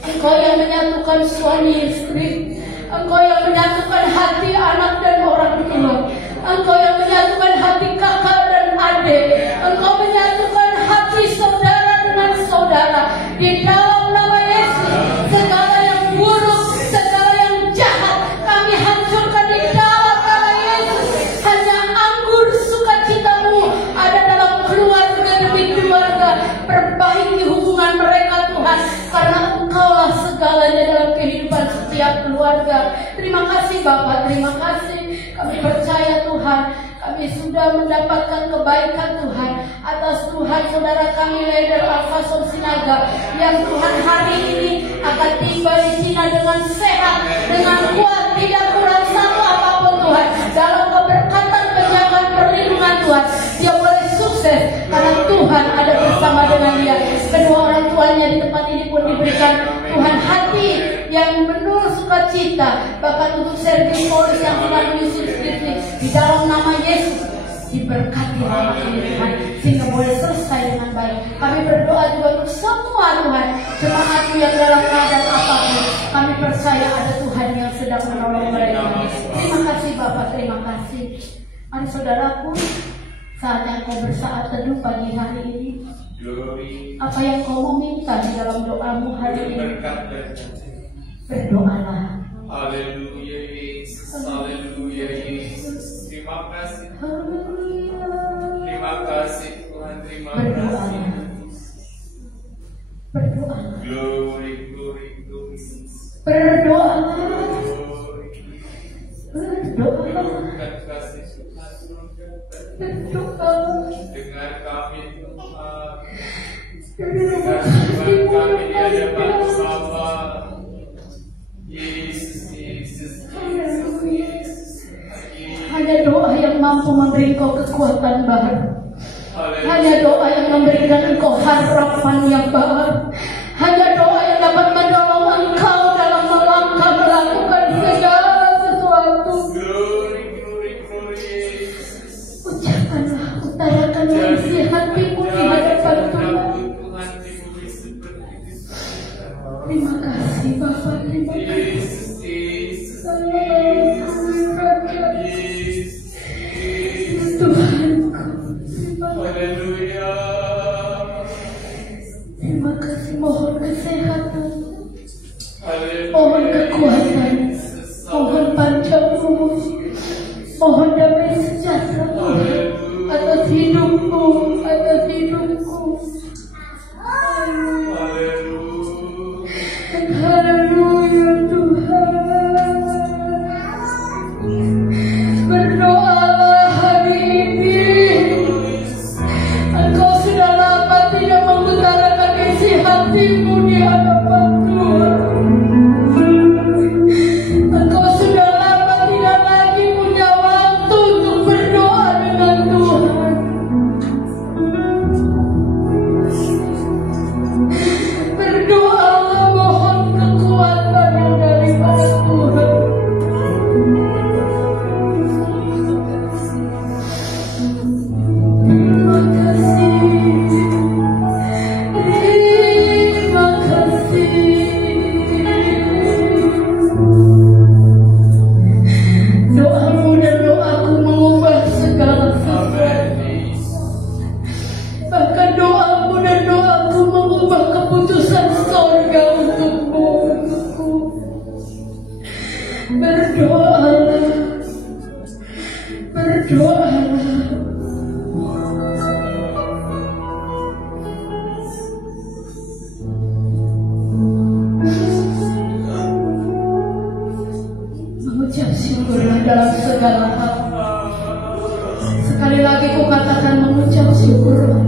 Engkau yang menyatukan suami istri, Engkau yang menyatukan hati anak dan orang tua, Engkau yang menyatukan hati kakak dan adik, Engkau menyatukan hati saudara dengan saudara. Di dalam nama Yesus, segala yang buruk, segala yang jahat, kami hancurkan di dalam nama Yesus. Hanya anggur sukacita-Mu ada dalam keluarga demi keluarga. Perbaiki hubungan mereka Tuhan, karena Engkaulah segalanya dalam kehidupan setiap keluarga. Terima kasih Bapak, terima kasih. Kami percaya Tuhan, kami sudah mendapatkan kebaikan Tuhan atas Tuhan saudara kami Leder Al-Fasol Sinaga, yang Tuhan hari ini akan tiba di Cina dengan sehat, dengan kuat, tidak kurang satu apapun Tuhan. Dalam keberkatan, penjagaan, perlindungan Tuhan, dia boleh sukses karena Tuhan ada bersama dengan dia. Kedua orang tuanya di tempat ini pun diberikan Tuhan hati yang penuh sukacita, bahkan untuk Sergei Paulus yang tinggal di Yusuf Skripti. Di dalam nama Yesus, diberkati nama Tuhan sehingga boleh selesai dengan baik. Kami berdoa juga untuk semua Tuhan, jemaat-Mu yang dalam keadaan apapun, kami percaya ada Tuhan yang sedang menolong mereka. Terima kasih Bapak, terima kasih. Mari saudaraku, saatnya kau bersaat teduh pagi hari ini. Apa yang kau mau minta di dalam doamu hari ini, berdoalah. Haleluya Yesus, haleluya Yesus. Terima kasih. Terima kasih Tuhan, terima kasih. Berdoalah. Glory, glory, glory. Berdoalah. Turunkan kasih Tuhan, Berdoalah. dengar kami Tuhan. Dengar Tuhan kami di hadapan Bapa. Yesus, Yesus, Yesus, Yesus. Hanya doa yang mampu memberi kau kekuatan baru. Hanya doa yang memberikan engkau harapan yang baru. Hanya doa yang dapat menolong engkau dalam melangkah melakukan segala sesuatu. Glory, glory, glory. Ucapkanlah, utarakanlah isi hatimu di hadapan Tuhan. Terima kasih Bapak, terima kasih. Terima kasih, mohon kesehatan, mohon kekuatan, mohon panjangmu, mohon damai sejahtera atas hidupmu, atas hidupku. Haleluya Tuhan. Berdoalah hari ini. Engkau sudah lama tidak mengutarakan isi hatimu di hadapan Tuhan. berdoalah, berdoalah. Mengucap syukurlah dalam segala hal. Sekali lagi ku katakan mengucap syukurlah.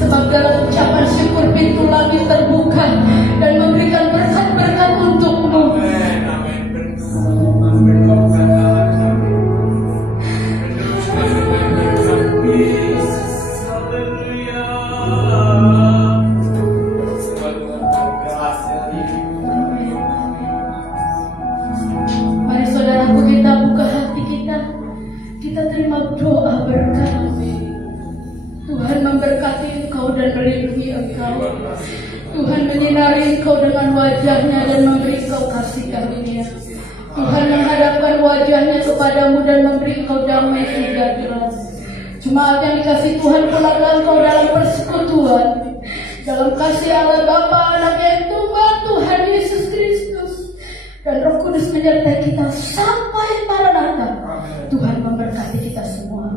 Sebab dalam ucapan syukur pintu langit terbuka dan memberikan berkat-berkat untukmu. Mari saudaraku, kita buka hati kita. Kita terima doa berkat. Tuhan memberkati engkau dan melindungi engkau. Tuhan menyinari engkau dengan wajahnya dan memberi engkau kasih karunia. Tuhan menghadapkan wajahnya kepadamu dan memberi engkau damai sejahtera. Jemaat yang dikasih Tuhan, pulanglah engkau dalam persekutuan, dalam kasih Allah Bapa, Anak yang Tunggal, Tuhan Yesus Kristus, dan Roh Kudus menyertai kita sampai Maranatha. Tuhan memberkati kita semua.